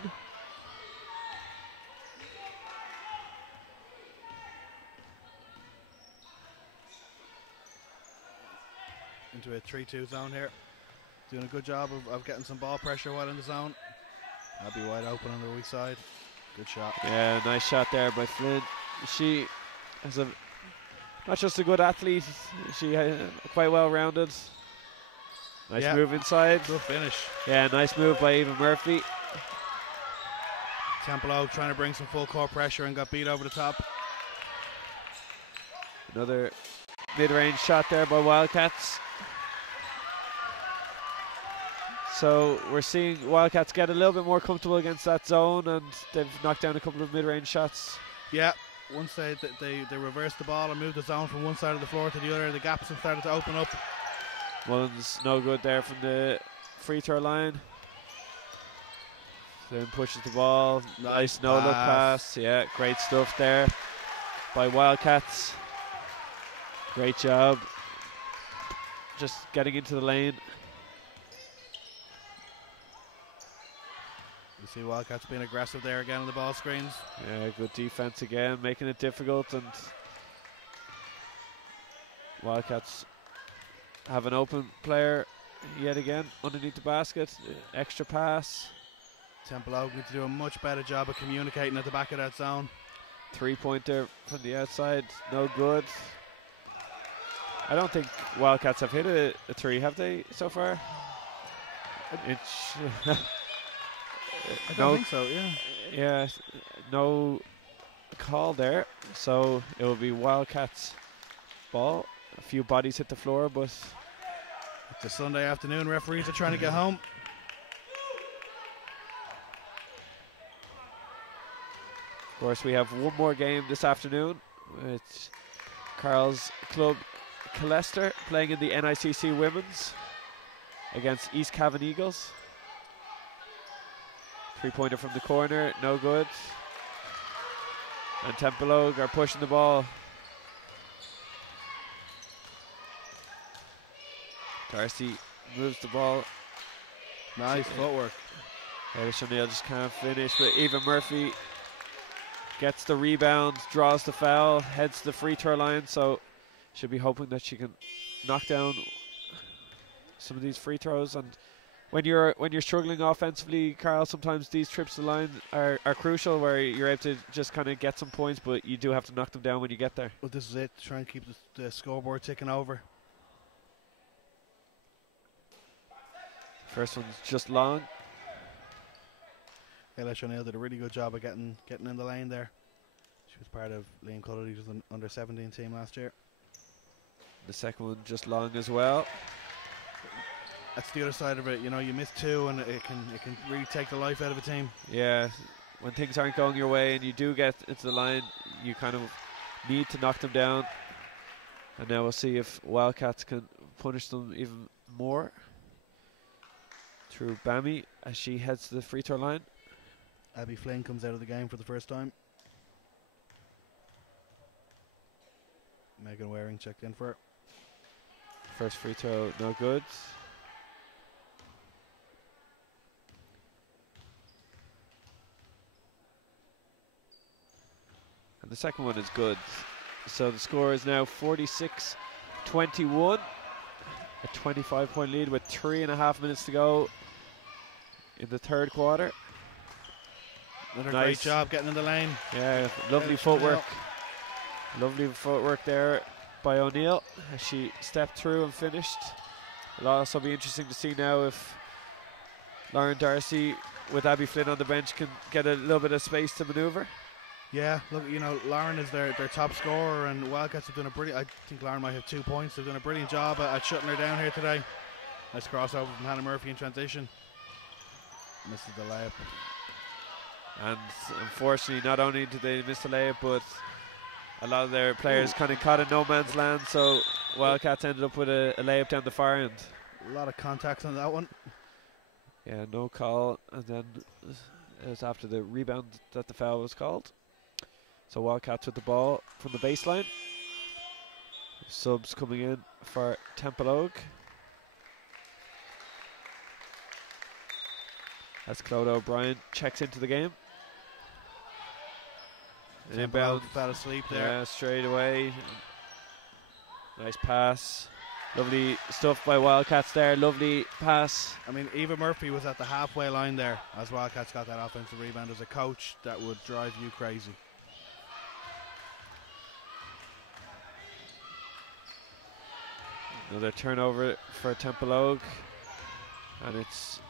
Into a 3-2 zone here. Doing a good job of getting some ball pressure while in the zone. That'll be wide open on the weak side. Good shot. Yeah, nice shot there by Flynn. She has not just a good athlete, she quite well rounded. Nice move inside. Good finish. Yeah, nice move by Eva Murphy. Templeogue trying to bring some full court pressure and got beat over the top. Another mid-range shot there by Wildcats. So we're seeing Wildcats get a little bit more comfortable against that zone, and they've knocked down a couple of mid-range shots. Yeah, once they reversed the ball and moved the zone from one side of the floor to the other, the gaps have started to open up. One's no good there from the free throw line. Then pushes the ball. Nice no-look pass. Yeah, great stuff there by Wildcats. Great job. Just getting into the lane. You see Wildcats being aggressive there again on the ball screens. Yeah, good defense again, making it difficult, and Wildcats have an open player yet again underneath the basket. Extra pass. Templeogue need to do a much better job of communicating at the back of that zone. Three-pointer from the outside, no good. I don't think Wildcats have hit a three, have they, so far? I don't think so, yeah. Yeah, no call there. So it will be Wildcats ball. A few bodies hit the floor, but it's a Sunday afternoon. Referees are trying to get home. Of course, we have one more game this afternoon with Carl's club Leicester playing in the NICC Women's against East Cavan Eagles. Three-pointer from the corner, no good. And Templeogue are pushing the ball. Darcy moves the ball. Nice footwork. Ailish O'Neill just can't finish, but Eva Murphy gets the rebound, draws the foul, heads to the free throw line, so she'll be hoping that she can knock down some of these free throws. And when you're struggling offensively, Carl, sometimes these trips to the line are crucial, where you're able to just kind of get some points, but you do have to knock them down when you get there. Well, this is it, try and keep the scoreboard ticking over. First one's just long. Ailish O'Neill did a really good job of getting in the lane there. She was part of Liam Cullity's under-17 team last year. The second one just long as well. That's the other side of it. You know, you miss two, and it can really take the life out of a team. Yeah, when things aren't going your way and you do get into the line, you kind of need to knock them down. And now we'll see if Wildcats can punish them even more through Bammy as she heads to the free throw line. Abby Flynn comes out of the game for the first time. Megan Waring checked in for her. First free throw, no good. And the second one is good. So the score is now 46-21. A 25-point lead with 3.5 minutes to go. in the third quarter. Another Nice. great job getting in the lane. Yeah, lovely footwork. Lovely footwork there by O'Neill as she stepped through and finished. It'll also be interesting to see now if Lauren Darcy with Abby Flynn on the bench can get a little bit of space to manoeuvre. Yeah, look, you know, Lauren is their top scorer, and Wildcats have done a brilliant. I think Lauren might have 2 points. They've done a brilliant job at shutting her down here today. Nice crossover from Hannah Murphy in transition. Misses the layup. And unfortunately, not only did they miss the layup, but a lot of their players kind of caught in no man's land, so Wildcats ended up with a layup down the far end. A lot of contacts on that one. Yeah, no call, and then it was after the rebound that the foul was called. So Wildcats with the ball from the baseline. Subs coming in for Templeogue. As Clodagh O'Brien checks into the game. An inbound. Fell asleep there. Yeah, straight away. Nice pass. Lovely stuff by Wildcats there. Lovely pass. I mean, Eva Murphy was at the halfway line there as Wildcats got that offensive rebound. As a coach, that would drive you crazy. Another turnover for Templeogue. And it's...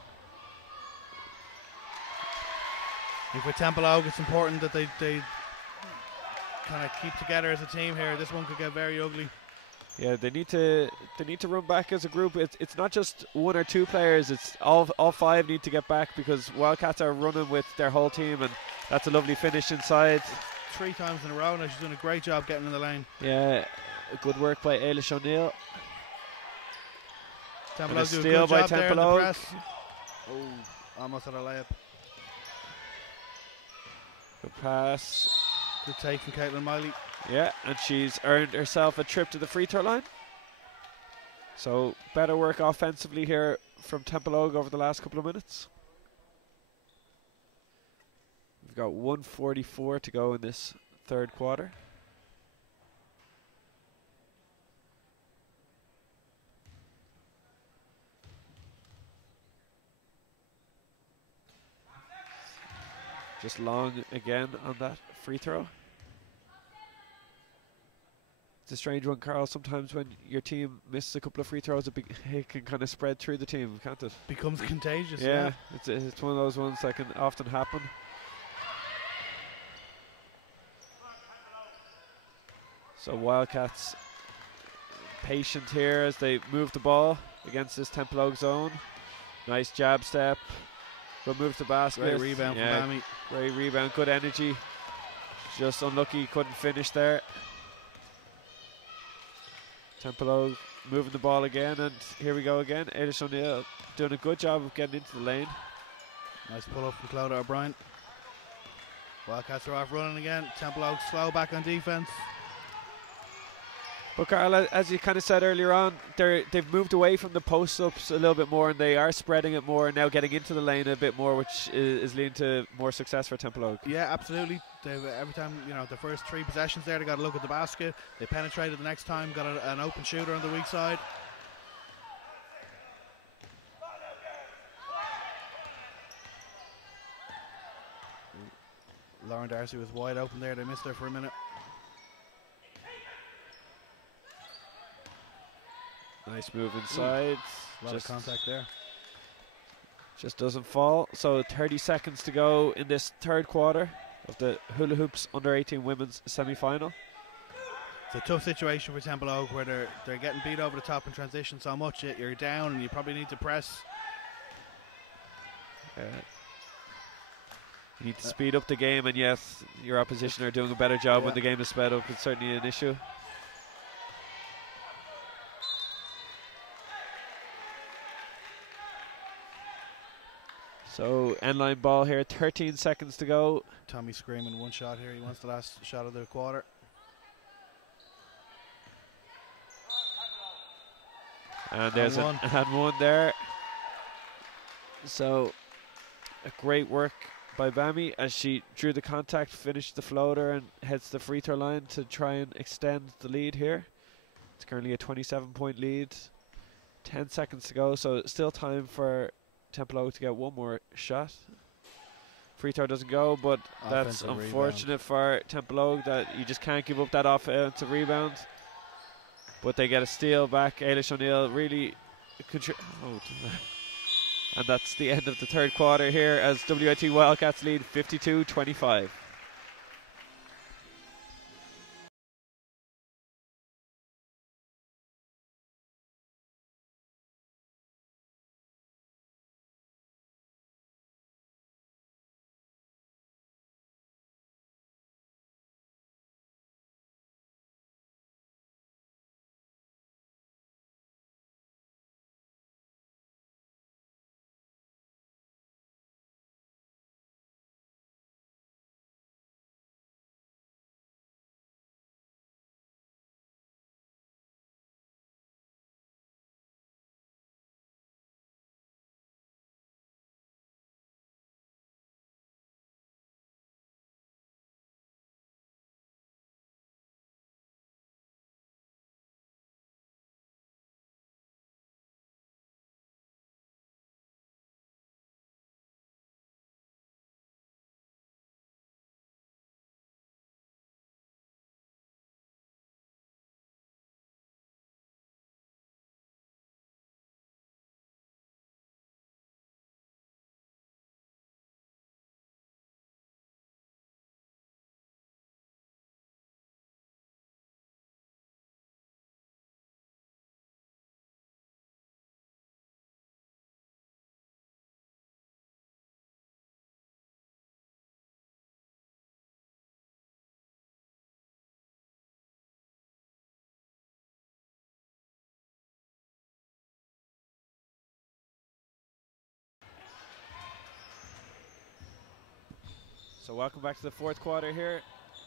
I think for Templeogue, it's important that they kind of keep together as a team here. This one could get very ugly. Yeah, they need to run back as a group. It's not just 1 or 2 players. It's all 5 need to get back, because Wildcats are running with their whole team, and that's a lovely finish inside. 3 times in a row now. She's doing a great job getting in the lane. Yeah, good work by Ailish O'Neill. Templeogue do a steal good by job there in the Templeogue. press. Oh, almost had a layup. Good pass. Good take from Caitlin Miley. Yeah, and she's earned herself a trip to the free throw line. So better work offensively here from Templeogue over the last couple of minutes. We've got 1:44 to go in this third quarter. Just long again on that free throw. It's a strange one, Carl. Sometimes when your team misses a couple of free throws, it can kind of spread through the team, can't it? Becomes contagious. Yeah, it's one of those ones that can often happen. So Wildcats patient here as they move the ball against this Templeogue zone. Nice jab step. Good move to basket. Great rebound from Bammy. Great rebound, good energy. Just unlucky, couldn't finish there. Templeogue moving the ball again, and here we go again. Ailish O'Neill doing a good job of getting into the lane. Nice pull up from Clodagh O'Brien. Wildcats are off running again. Templeogue slow back on defense. But Carl, as you kind of said earlier on, they've moved away from the post-ups a little bit more, and they are spreading it more and now getting into the lane a bit more, which is leading to more success for Templeogue. Yeah, absolutely. They've, every time, you know, the first 3 possessions there, they got a look at the basket. They penetrated the next time, got an open shooter on the weak side. Lauren Darcy was wide open there. They missed her for a minute. Nice move inside. A lot of contact there. Just doesn't fall. So 30 seconds to go in this third quarter of the Hula Hoops Under-18 Women's Semi-Final. It's a tough situation for Templeogue where they're getting beat over the top in transition so much. You're down and you probably need to press. You need to speed up the game, and yes, your opposition are doing a better job when the game is sped up. It's certainly an issue. So end line ball here, 13 seconds to go. Tommy screaming 1 shot here. He wants the last shot of the quarter. And there's an and one there. So a great work by Bammy as she drew the contact, finished the floater, and heads to the free throw line to try and extend the lead here. It's currently a 27-point lead. 10 seconds to go, so still time for Templeogue to get one more shot. Free throw doesn't go, but that's Offensive unfortunate for Templeogue that you just can't give up that offensive rebound. But they get a steal back. Ailish O'Neill really and that's the end of the third quarter here as WIT Wildcats lead 52-25. So welcome back to the fourth quarter here.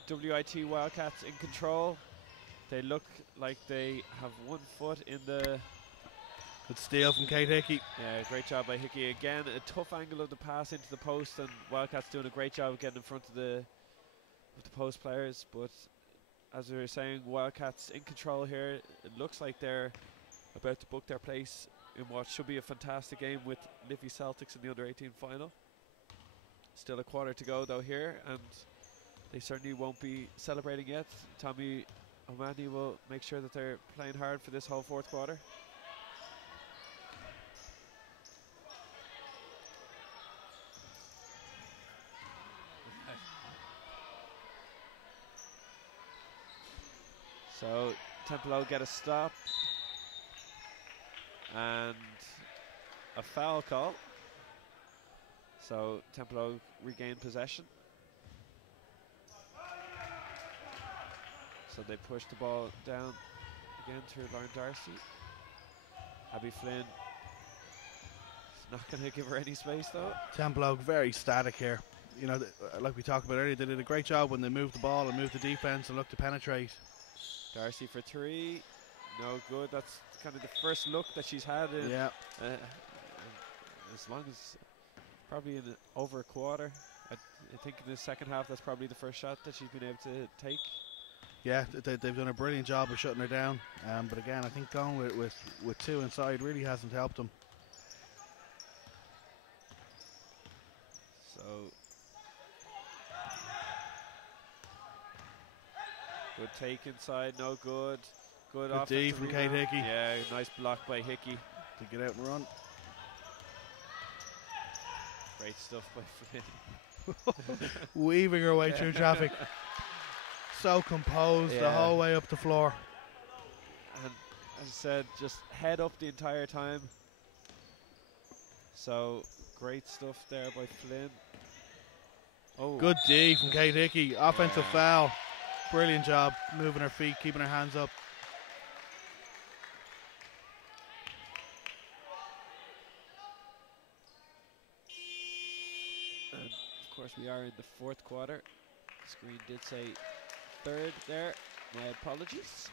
WIT Wildcats in control. They look like they have 1 foot in the... Good steal from Kate Hickey. Yeah, great job by Hickey. Again, a tough angle of the pass into the post, and Wildcats doing a great job of getting in front of the post players. But as we were saying, Wildcats in control here. It looks like they're about to book their place in what should be a fantastic game with Liffey Celtics in the under-18 final. Still a quarter to go though here, and they certainly won't be celebrating yet. Tommy O'Mahony will make sure that they're playing hard for this whole fourth quarter. So Templeogue get a stop and a foul call. So Templeogue regain possession. So they push the ball down again to Lauren Darcy. Abby Flynn is not going to give her any space though. Templeogue very static here. You know, like we talked about earlier, they did a great job when they moved the ball and moved the defense and looked to penetrate. Darcy for three, no good. That's kind of the first look that she's had in, yeah. As long as probably in over a quarter. I think in the second half that's probably the first shot that she's been able to take. Yeah, they've done a brilliant job of shutting her down. But again, I think going with two inside really hasn't helped them. So good take inside, no good. Good D from Kate Hickey. Yeah, nice block by Hickey to get out and run. Great stuff by Flynn. Weaving her way through traffic. So composed the whole way up the floor. And as I said, just head up the entire time. So great stuff there by Flynn. Oh, good D from Kate Hickey. Offensive foul. Brilliant job moving her feet, keeping her hands up. And of course we are in the fourth quarter. The screen did say third there. My apologies.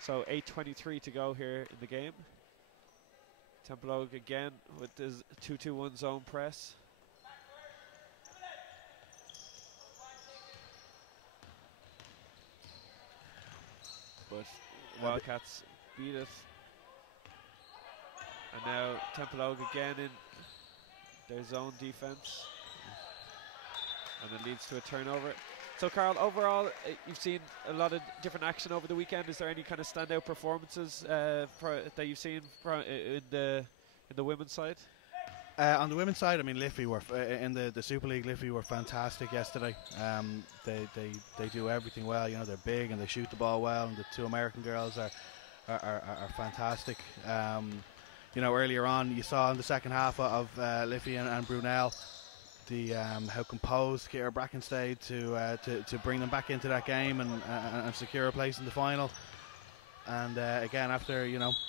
So 8:23 to go here in the game. Templeogue again with his 2-2-1 zone press. But Wildcats beat it. And now Templeogue again in their zone defense. And it leads to a turnover. So, Carl, overall, you've seen a lot of different action over the weekend. Is there any kind of standout performances that you've seen in the women's side? On the women's side, I mean, Liffey were in the Super League. Liffey were fantastic yesterday. They do everything well. You know, they're big and they shoot the ball well. And the two American girls are fantastic. You know, earlier on, you saw in the second half of Liffey and Brunel how composed Ciara Bracken stayed to bring them back into that game and secure a place in the final. And again, after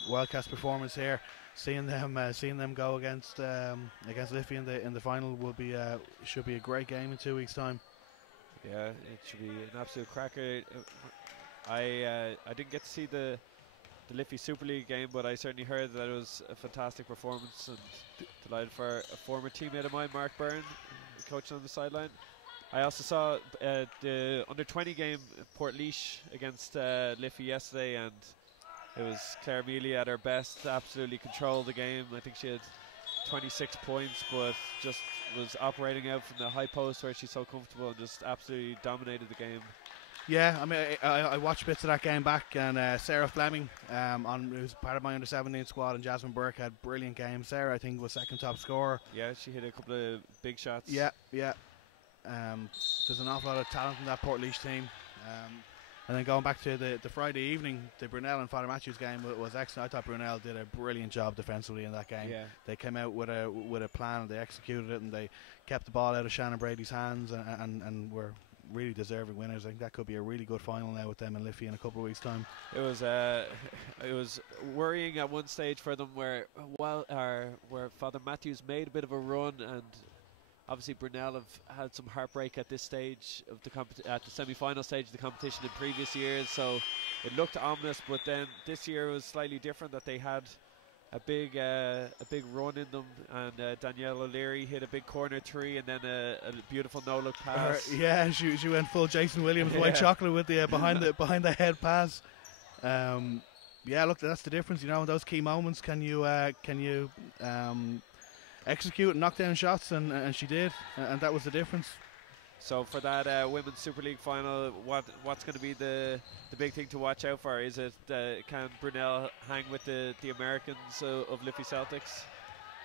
Wildcats' performance here, seeing them go against Liffey in the final should be a great game in 2 weeks' time. Yeah, it should be an absolute cracker. I didn't get to see the Liffey Super League game, but I certainly heard that it was a fantastic performance, and delighted for a former teammate of mine, Mark Byrne, coaching on the sideline. I also saw the under-20 game, Portlaoise against Liffey yesterday, and it was Claire Mealy at her best, absolutely controlled the game. I think she had 26 points, but just was operating out from the high post where she's so comfortable and just absolutely dominated the game. Yeah, I mean, I watched bits of that game back, and Sarah Fleming, who's part of my under-17 squad, and Jasmine Burke had brilliant games. Sarah, I think, was second top scorer. Yeah, she hit a couple of big shots. Yeah. There's an awful lot of talent in that Portlaoise team. And then going back to the Friday evening, the Brunel and Father Matthews game was excellent. I thought Brunel did a brilliant job defensively in that game. Yeah. They came out with a plan, and they executed it, and they kept the ball out of Shannon Brady's hands, and were really deserving winners. I think that could be a really good final now with them and Liffey in a couple of weeks' time. It was worrying at one stage for them where Father Matthews made a bit of a run, and obviously Brunel have had some heartbreak at this stage of at the semi-final stage of the competition in previous years, so it looked ominous. But then this year was slightly different, that they had a big run in them, and Danielle O'Leary hit a big corner three, and then a beautiful no-look pass. Yeah, she went full Jason Williams, white chocolate with the behind the head pass. Yeah, look, that's the difference. In those key moments, can you execute and knock down shots, and she did, and that was the difference. So for that Women's Super League final, what's going to be the big thing to watch out for? Is it can Brunel hang with the Americans of Liffey Celtics?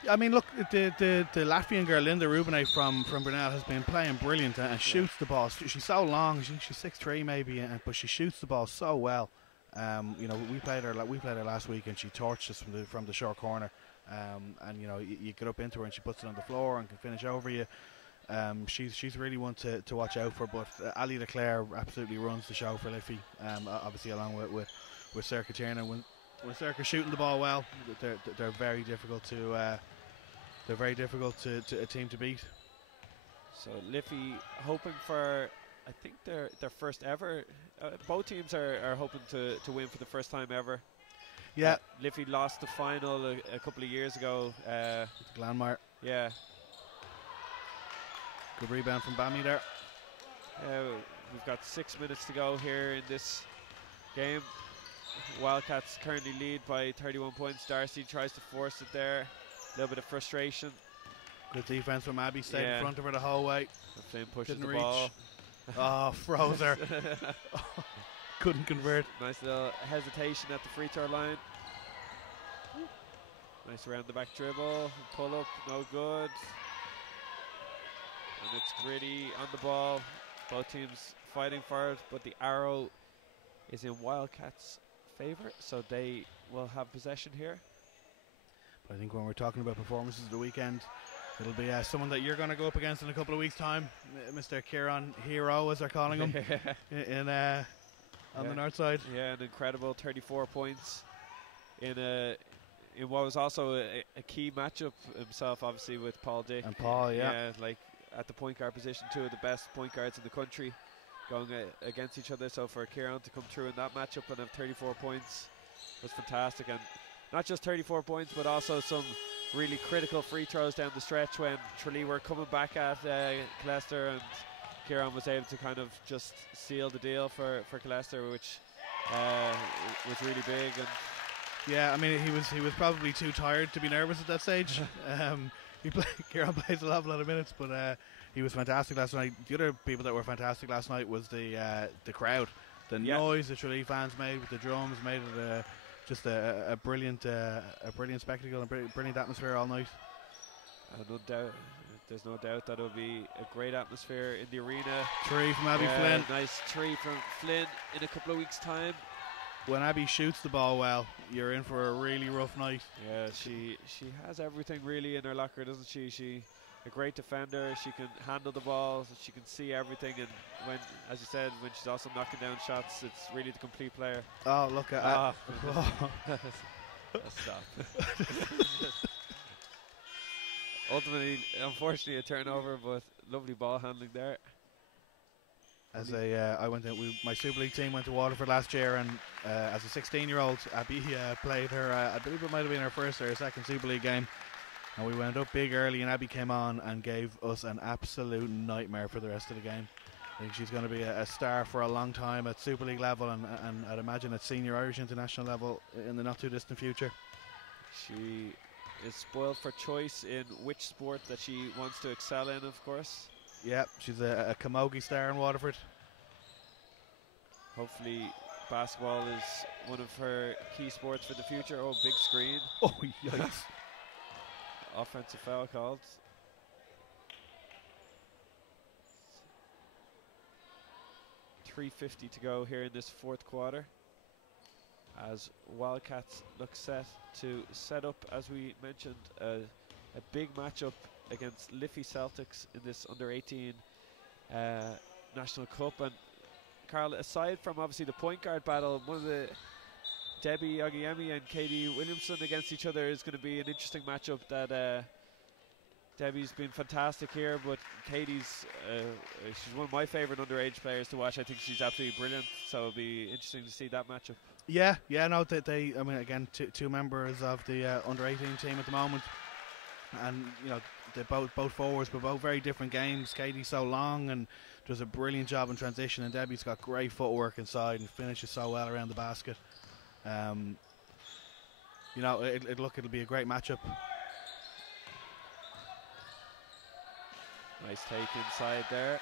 I mean, look, the Latvian girl Linda Rubinet from Brunel has been playing brilliant and shoots the ball. She's so long, she's 6'3" maybe, but she shoots the ball so well. We played her last week, and she torched us from the short corner. And you get up into her and she puts it on the floor and can finish over you. She's really one to watch out for. But Ali Leclerc absolutely runs the show for Liffey. Obviously along with Circa Turner. When Circa's shooting the ball well, they're very difficult to a team to beat. So Liffey hoping for, I think, their first ever. Both teams are hoping to win for the first time ever. Yeah, Liffey lost the final a couple of years ago. Glanmire. Yeah. Good rebound from Bammy there. We've got 6 minutes to go here in this game. Wildcats currently lead by 31 points. Darcy tries to force it there. A little bit of frustration. Good defense from Abby. Stayed in front of her the whole way. Flynn pushes the ball. Oh, froze her. Couldn't convert. Nice little hesitation at the free throw line. Nice around the back dribble. Pull up, no good. And it's Gritty on the ball. Both teams fighting for it, but the arrow is in Wildcats' favour, so they will have possession here. But I think when we're talking about performances of the weekend, it'll be someone that you're going to go up against in a couple of weeks' time, Mr. Kieran Hero, as they're calling him, on the north side. Yeah, an incredible 34 points in what was also a key matchup himself, obviously, with Paul Dick. And Paul, yeah, like at the point guard position, two of the best point guards in the country going against each other. So for Kieran to come through in that matchup and have 34 points was fantastic. And not just 34 points, but also some really critical free throws down the stretch when Tralee were coming back at Colester, and Kieran was able to kind of just seal the deal for Colester, which was really big. And Yeah, I mean, he was probably too tired to be nervous at that stage. Kieran plays a lot of minutes, but he was fantastic last night. The other people that were fantastic last night was the crowd. The noise the Tralee fans made with the drums made it just a brilliant spectacle and brilliant atmosphere all night. No doubt, there's no doubt that it'll be a great atmosphere in the arena. Tree from Abby Flynn. Nice tree from Flynn in a couple of weeks' time. When Abby shoots the ball well, you're in for a really rough night. Yeah, she has everything really in her locker, doesn't she? She a great defender. She can handle the ball. She can see everything. And when, as you said, when she's also knocking down shots, it's really the complete player. Oh, look at that! Stop. Ultimately, unfortunately, a turnover, but lovely ball handling there. As I went in, my Super League team went to Waterford last year, and as a 16-year-old, Abby played her. I believe it might have been her first or second Super League game, and we went up big early, and Abby came on and gave us an absolute nightmare for the rest of the game. I think she's going to be a star for a long time at Super League level, and I'd imagine at senior Irish international level in the not too distant future. She is spoiled for choice in which sport that she wants to excel in, of course. Yeah, she's a camogie star in Waterford. Hopefully basketball is one of her key sports for the future. Oh, big screen. Oh, yikes. Offensive foul called. .350 to go here in this fourth quarter, as Wildcats look set to set up, as we mentioned, a big matchup against Liffey Celtics in this under-18 National Cup. And Carl, aside from obviously the point guard battle, one of the Debbie Ogiemi and Katie Williamson against each other is going to be an interesting matchup. That Debbie's been fantastic here, but Katie's she's one of my favourite underage players to watch. I think she's absolutely brilliant, so it'll be interesting to see that matchup. Yeah, no, I mean, again, two members of the under-18 team at the moment, and you know, they're both forwards, but both very different games. Katie's so long and does a brilliant job in transition, and Debbie's got great footwork inside and finishes so well around the basket. You know, it'll be a great matchup. Nice take inside there,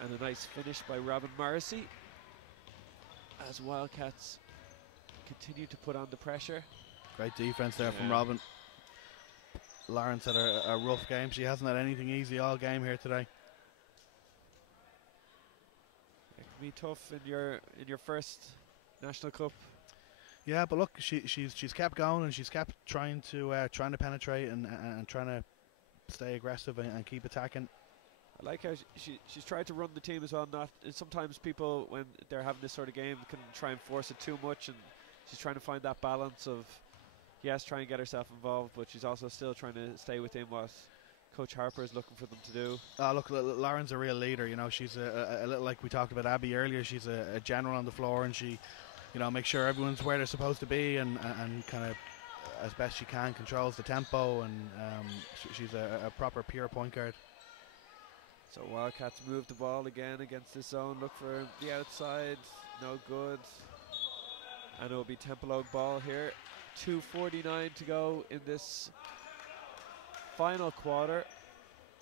and a nice finish by Robin Morrissey, as Wildcats continue to put on the pressure. Great defense there from Robin. Lawrence had a rough game. She hasn't had anything easy all game here today. It can be tough in your first National Cup. Yeah, but look, she's kept going, and she's kept trying to penetrate and trying to stay aggressive and keep attacking. I like how she's tried to run the team as well. Sometimes people, when they're having this sort of game, can try and force it too much, and she's trying to find that balance of, yes, try and get herself involved, but she's also still trying to stay within what Coach Harper is looking for them to do. Look, Lauren's a real leader. You know, she's a little like we talked about Abby earlier. She's a general on the floor, and she, you know, makes sure everyone's where they're supposed to be, and kind of, as best she can, controls the tempo, and she's a proper pure point guard. So Wildcats move the ball again against this zone. Look for the outside. No good. And it will be Templeogue ball here. 2:49 to go in this final quarter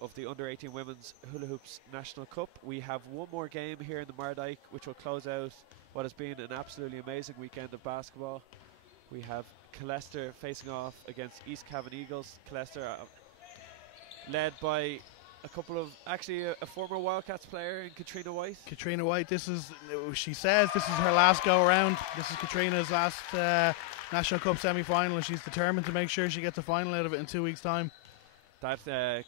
of the Under-18 Women's Hula Hoops National Cup. We have one more game here in the Mardyke, which will close out what has been an absolutely amazing weekend of basketball. We have Colester facing off against East Cavan Eagles. Colester led by a couple of, actually a former Wildcats player in Katrina White. Katrina White, she says this is her last go around. This is Katrina's last National Cup semi-final, and she's determined to make sure she gets a final out of it in 2 weeks' time. That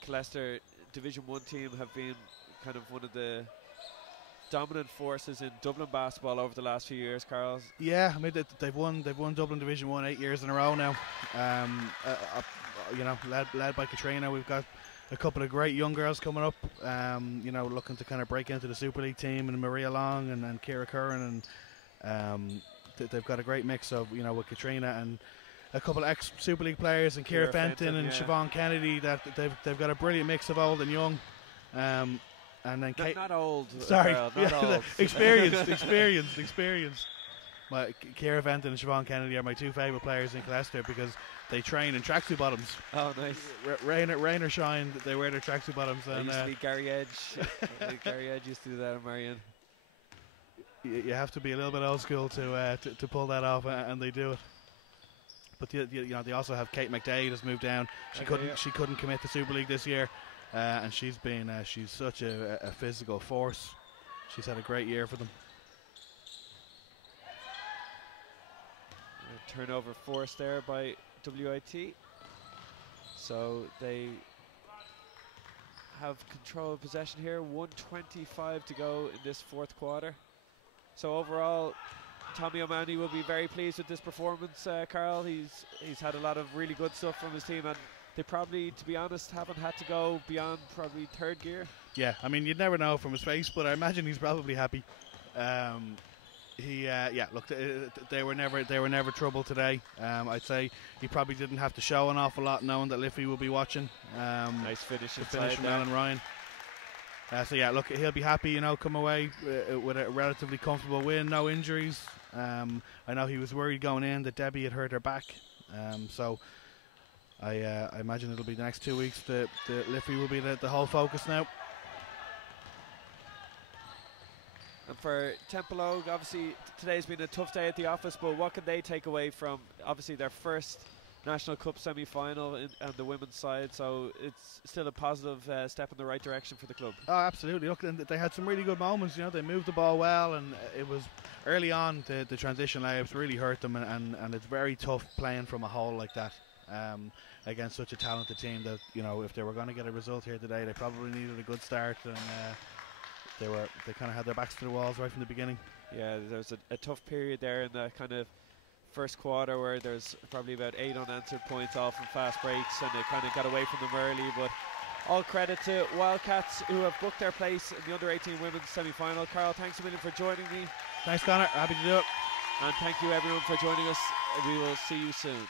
Colester Division 1 team have been kind of one of the dominant forces in Dublin basketball over the last few years, Carl. Yeah, I mean they've won Dublin Division 1 8 years in a row now. You know, led by Katrina. We've got a couple of great young girls coming up, you know, looking to kind of break into the Super League team, and Maria Long and Ciara Curran, and they've got a great mix of, you know, with Katrina and a couple of ex-Super League players, and Ciara Fenton and Siobhan Kennedy. That they've got a brilliant mix of old and young. And then not old. Sorry, not old. experienced. Ciara Fenton and Siobhan Kennedy are my two favourite players in Leicester because they train in tracksuit bottoms. Oh, nice. Rain or shine, they wear their tracksuit bottoms. That used to be Gary Edge. Gary Edge used to do that in Marion. You have to be a little bit old school to pull that off, and they do it. But you know, they also have Kate McDade has moved down. She couldn't commit to Super League this year, and she's such a physical force. She's had a great year for them. Turnover forced there by WIT. So they have control of possession here. 1:25 to go in this fourth quarter. So overall, Tommy O'Mahony will be very pleased with this performance, Carl. He's had a lot of really good stuff from his team, and they probably, to be honest, haven't had to go beyond probably third gear. Yeah, I mean, you'd never know from his face, but I imagine he's probably happy. Look, they were never trouble today. I'd say he probably didn't have to show an awful lot, knowing that Liffey will be watching. Nice finish from Alan Ryan. Look, he'll be happy, you know, come away with a relatively comfortable win, no injuries. I know he was worried going in that Debbie had hurt her back, so I imagine it'll be the next 2 weeks that Liffey will be the whole focus now. And for Templeogue, obviously today's been a tough day at the office, but what can they take away from obviously their first National Cup semi-final on the women's side? So it's still a positive step in the right direction for the club. Oh, absolutely. Look, and they had some really good moments. You know, they moved the ball well, and it was early on the transition layups really hurt them, and it's very tough playing from a hole like that against such a talented team. That, you know, if they were going to get a result here today, they probably needed a good start, and they kind of had their backs to the walls right from the beginning. Yeah, there was a tough period there in the kind of first quarter where there's probably about 8 unanswered points off from fast breaks, and they kind of got away from them early. But all credit to Wildcats, who have booked their place in the under-18 women's semi-final. Carl, thanks a million for joining me. Thanks, Connor. Happy to do it. And thank you everyone for joining us. We will see you soon.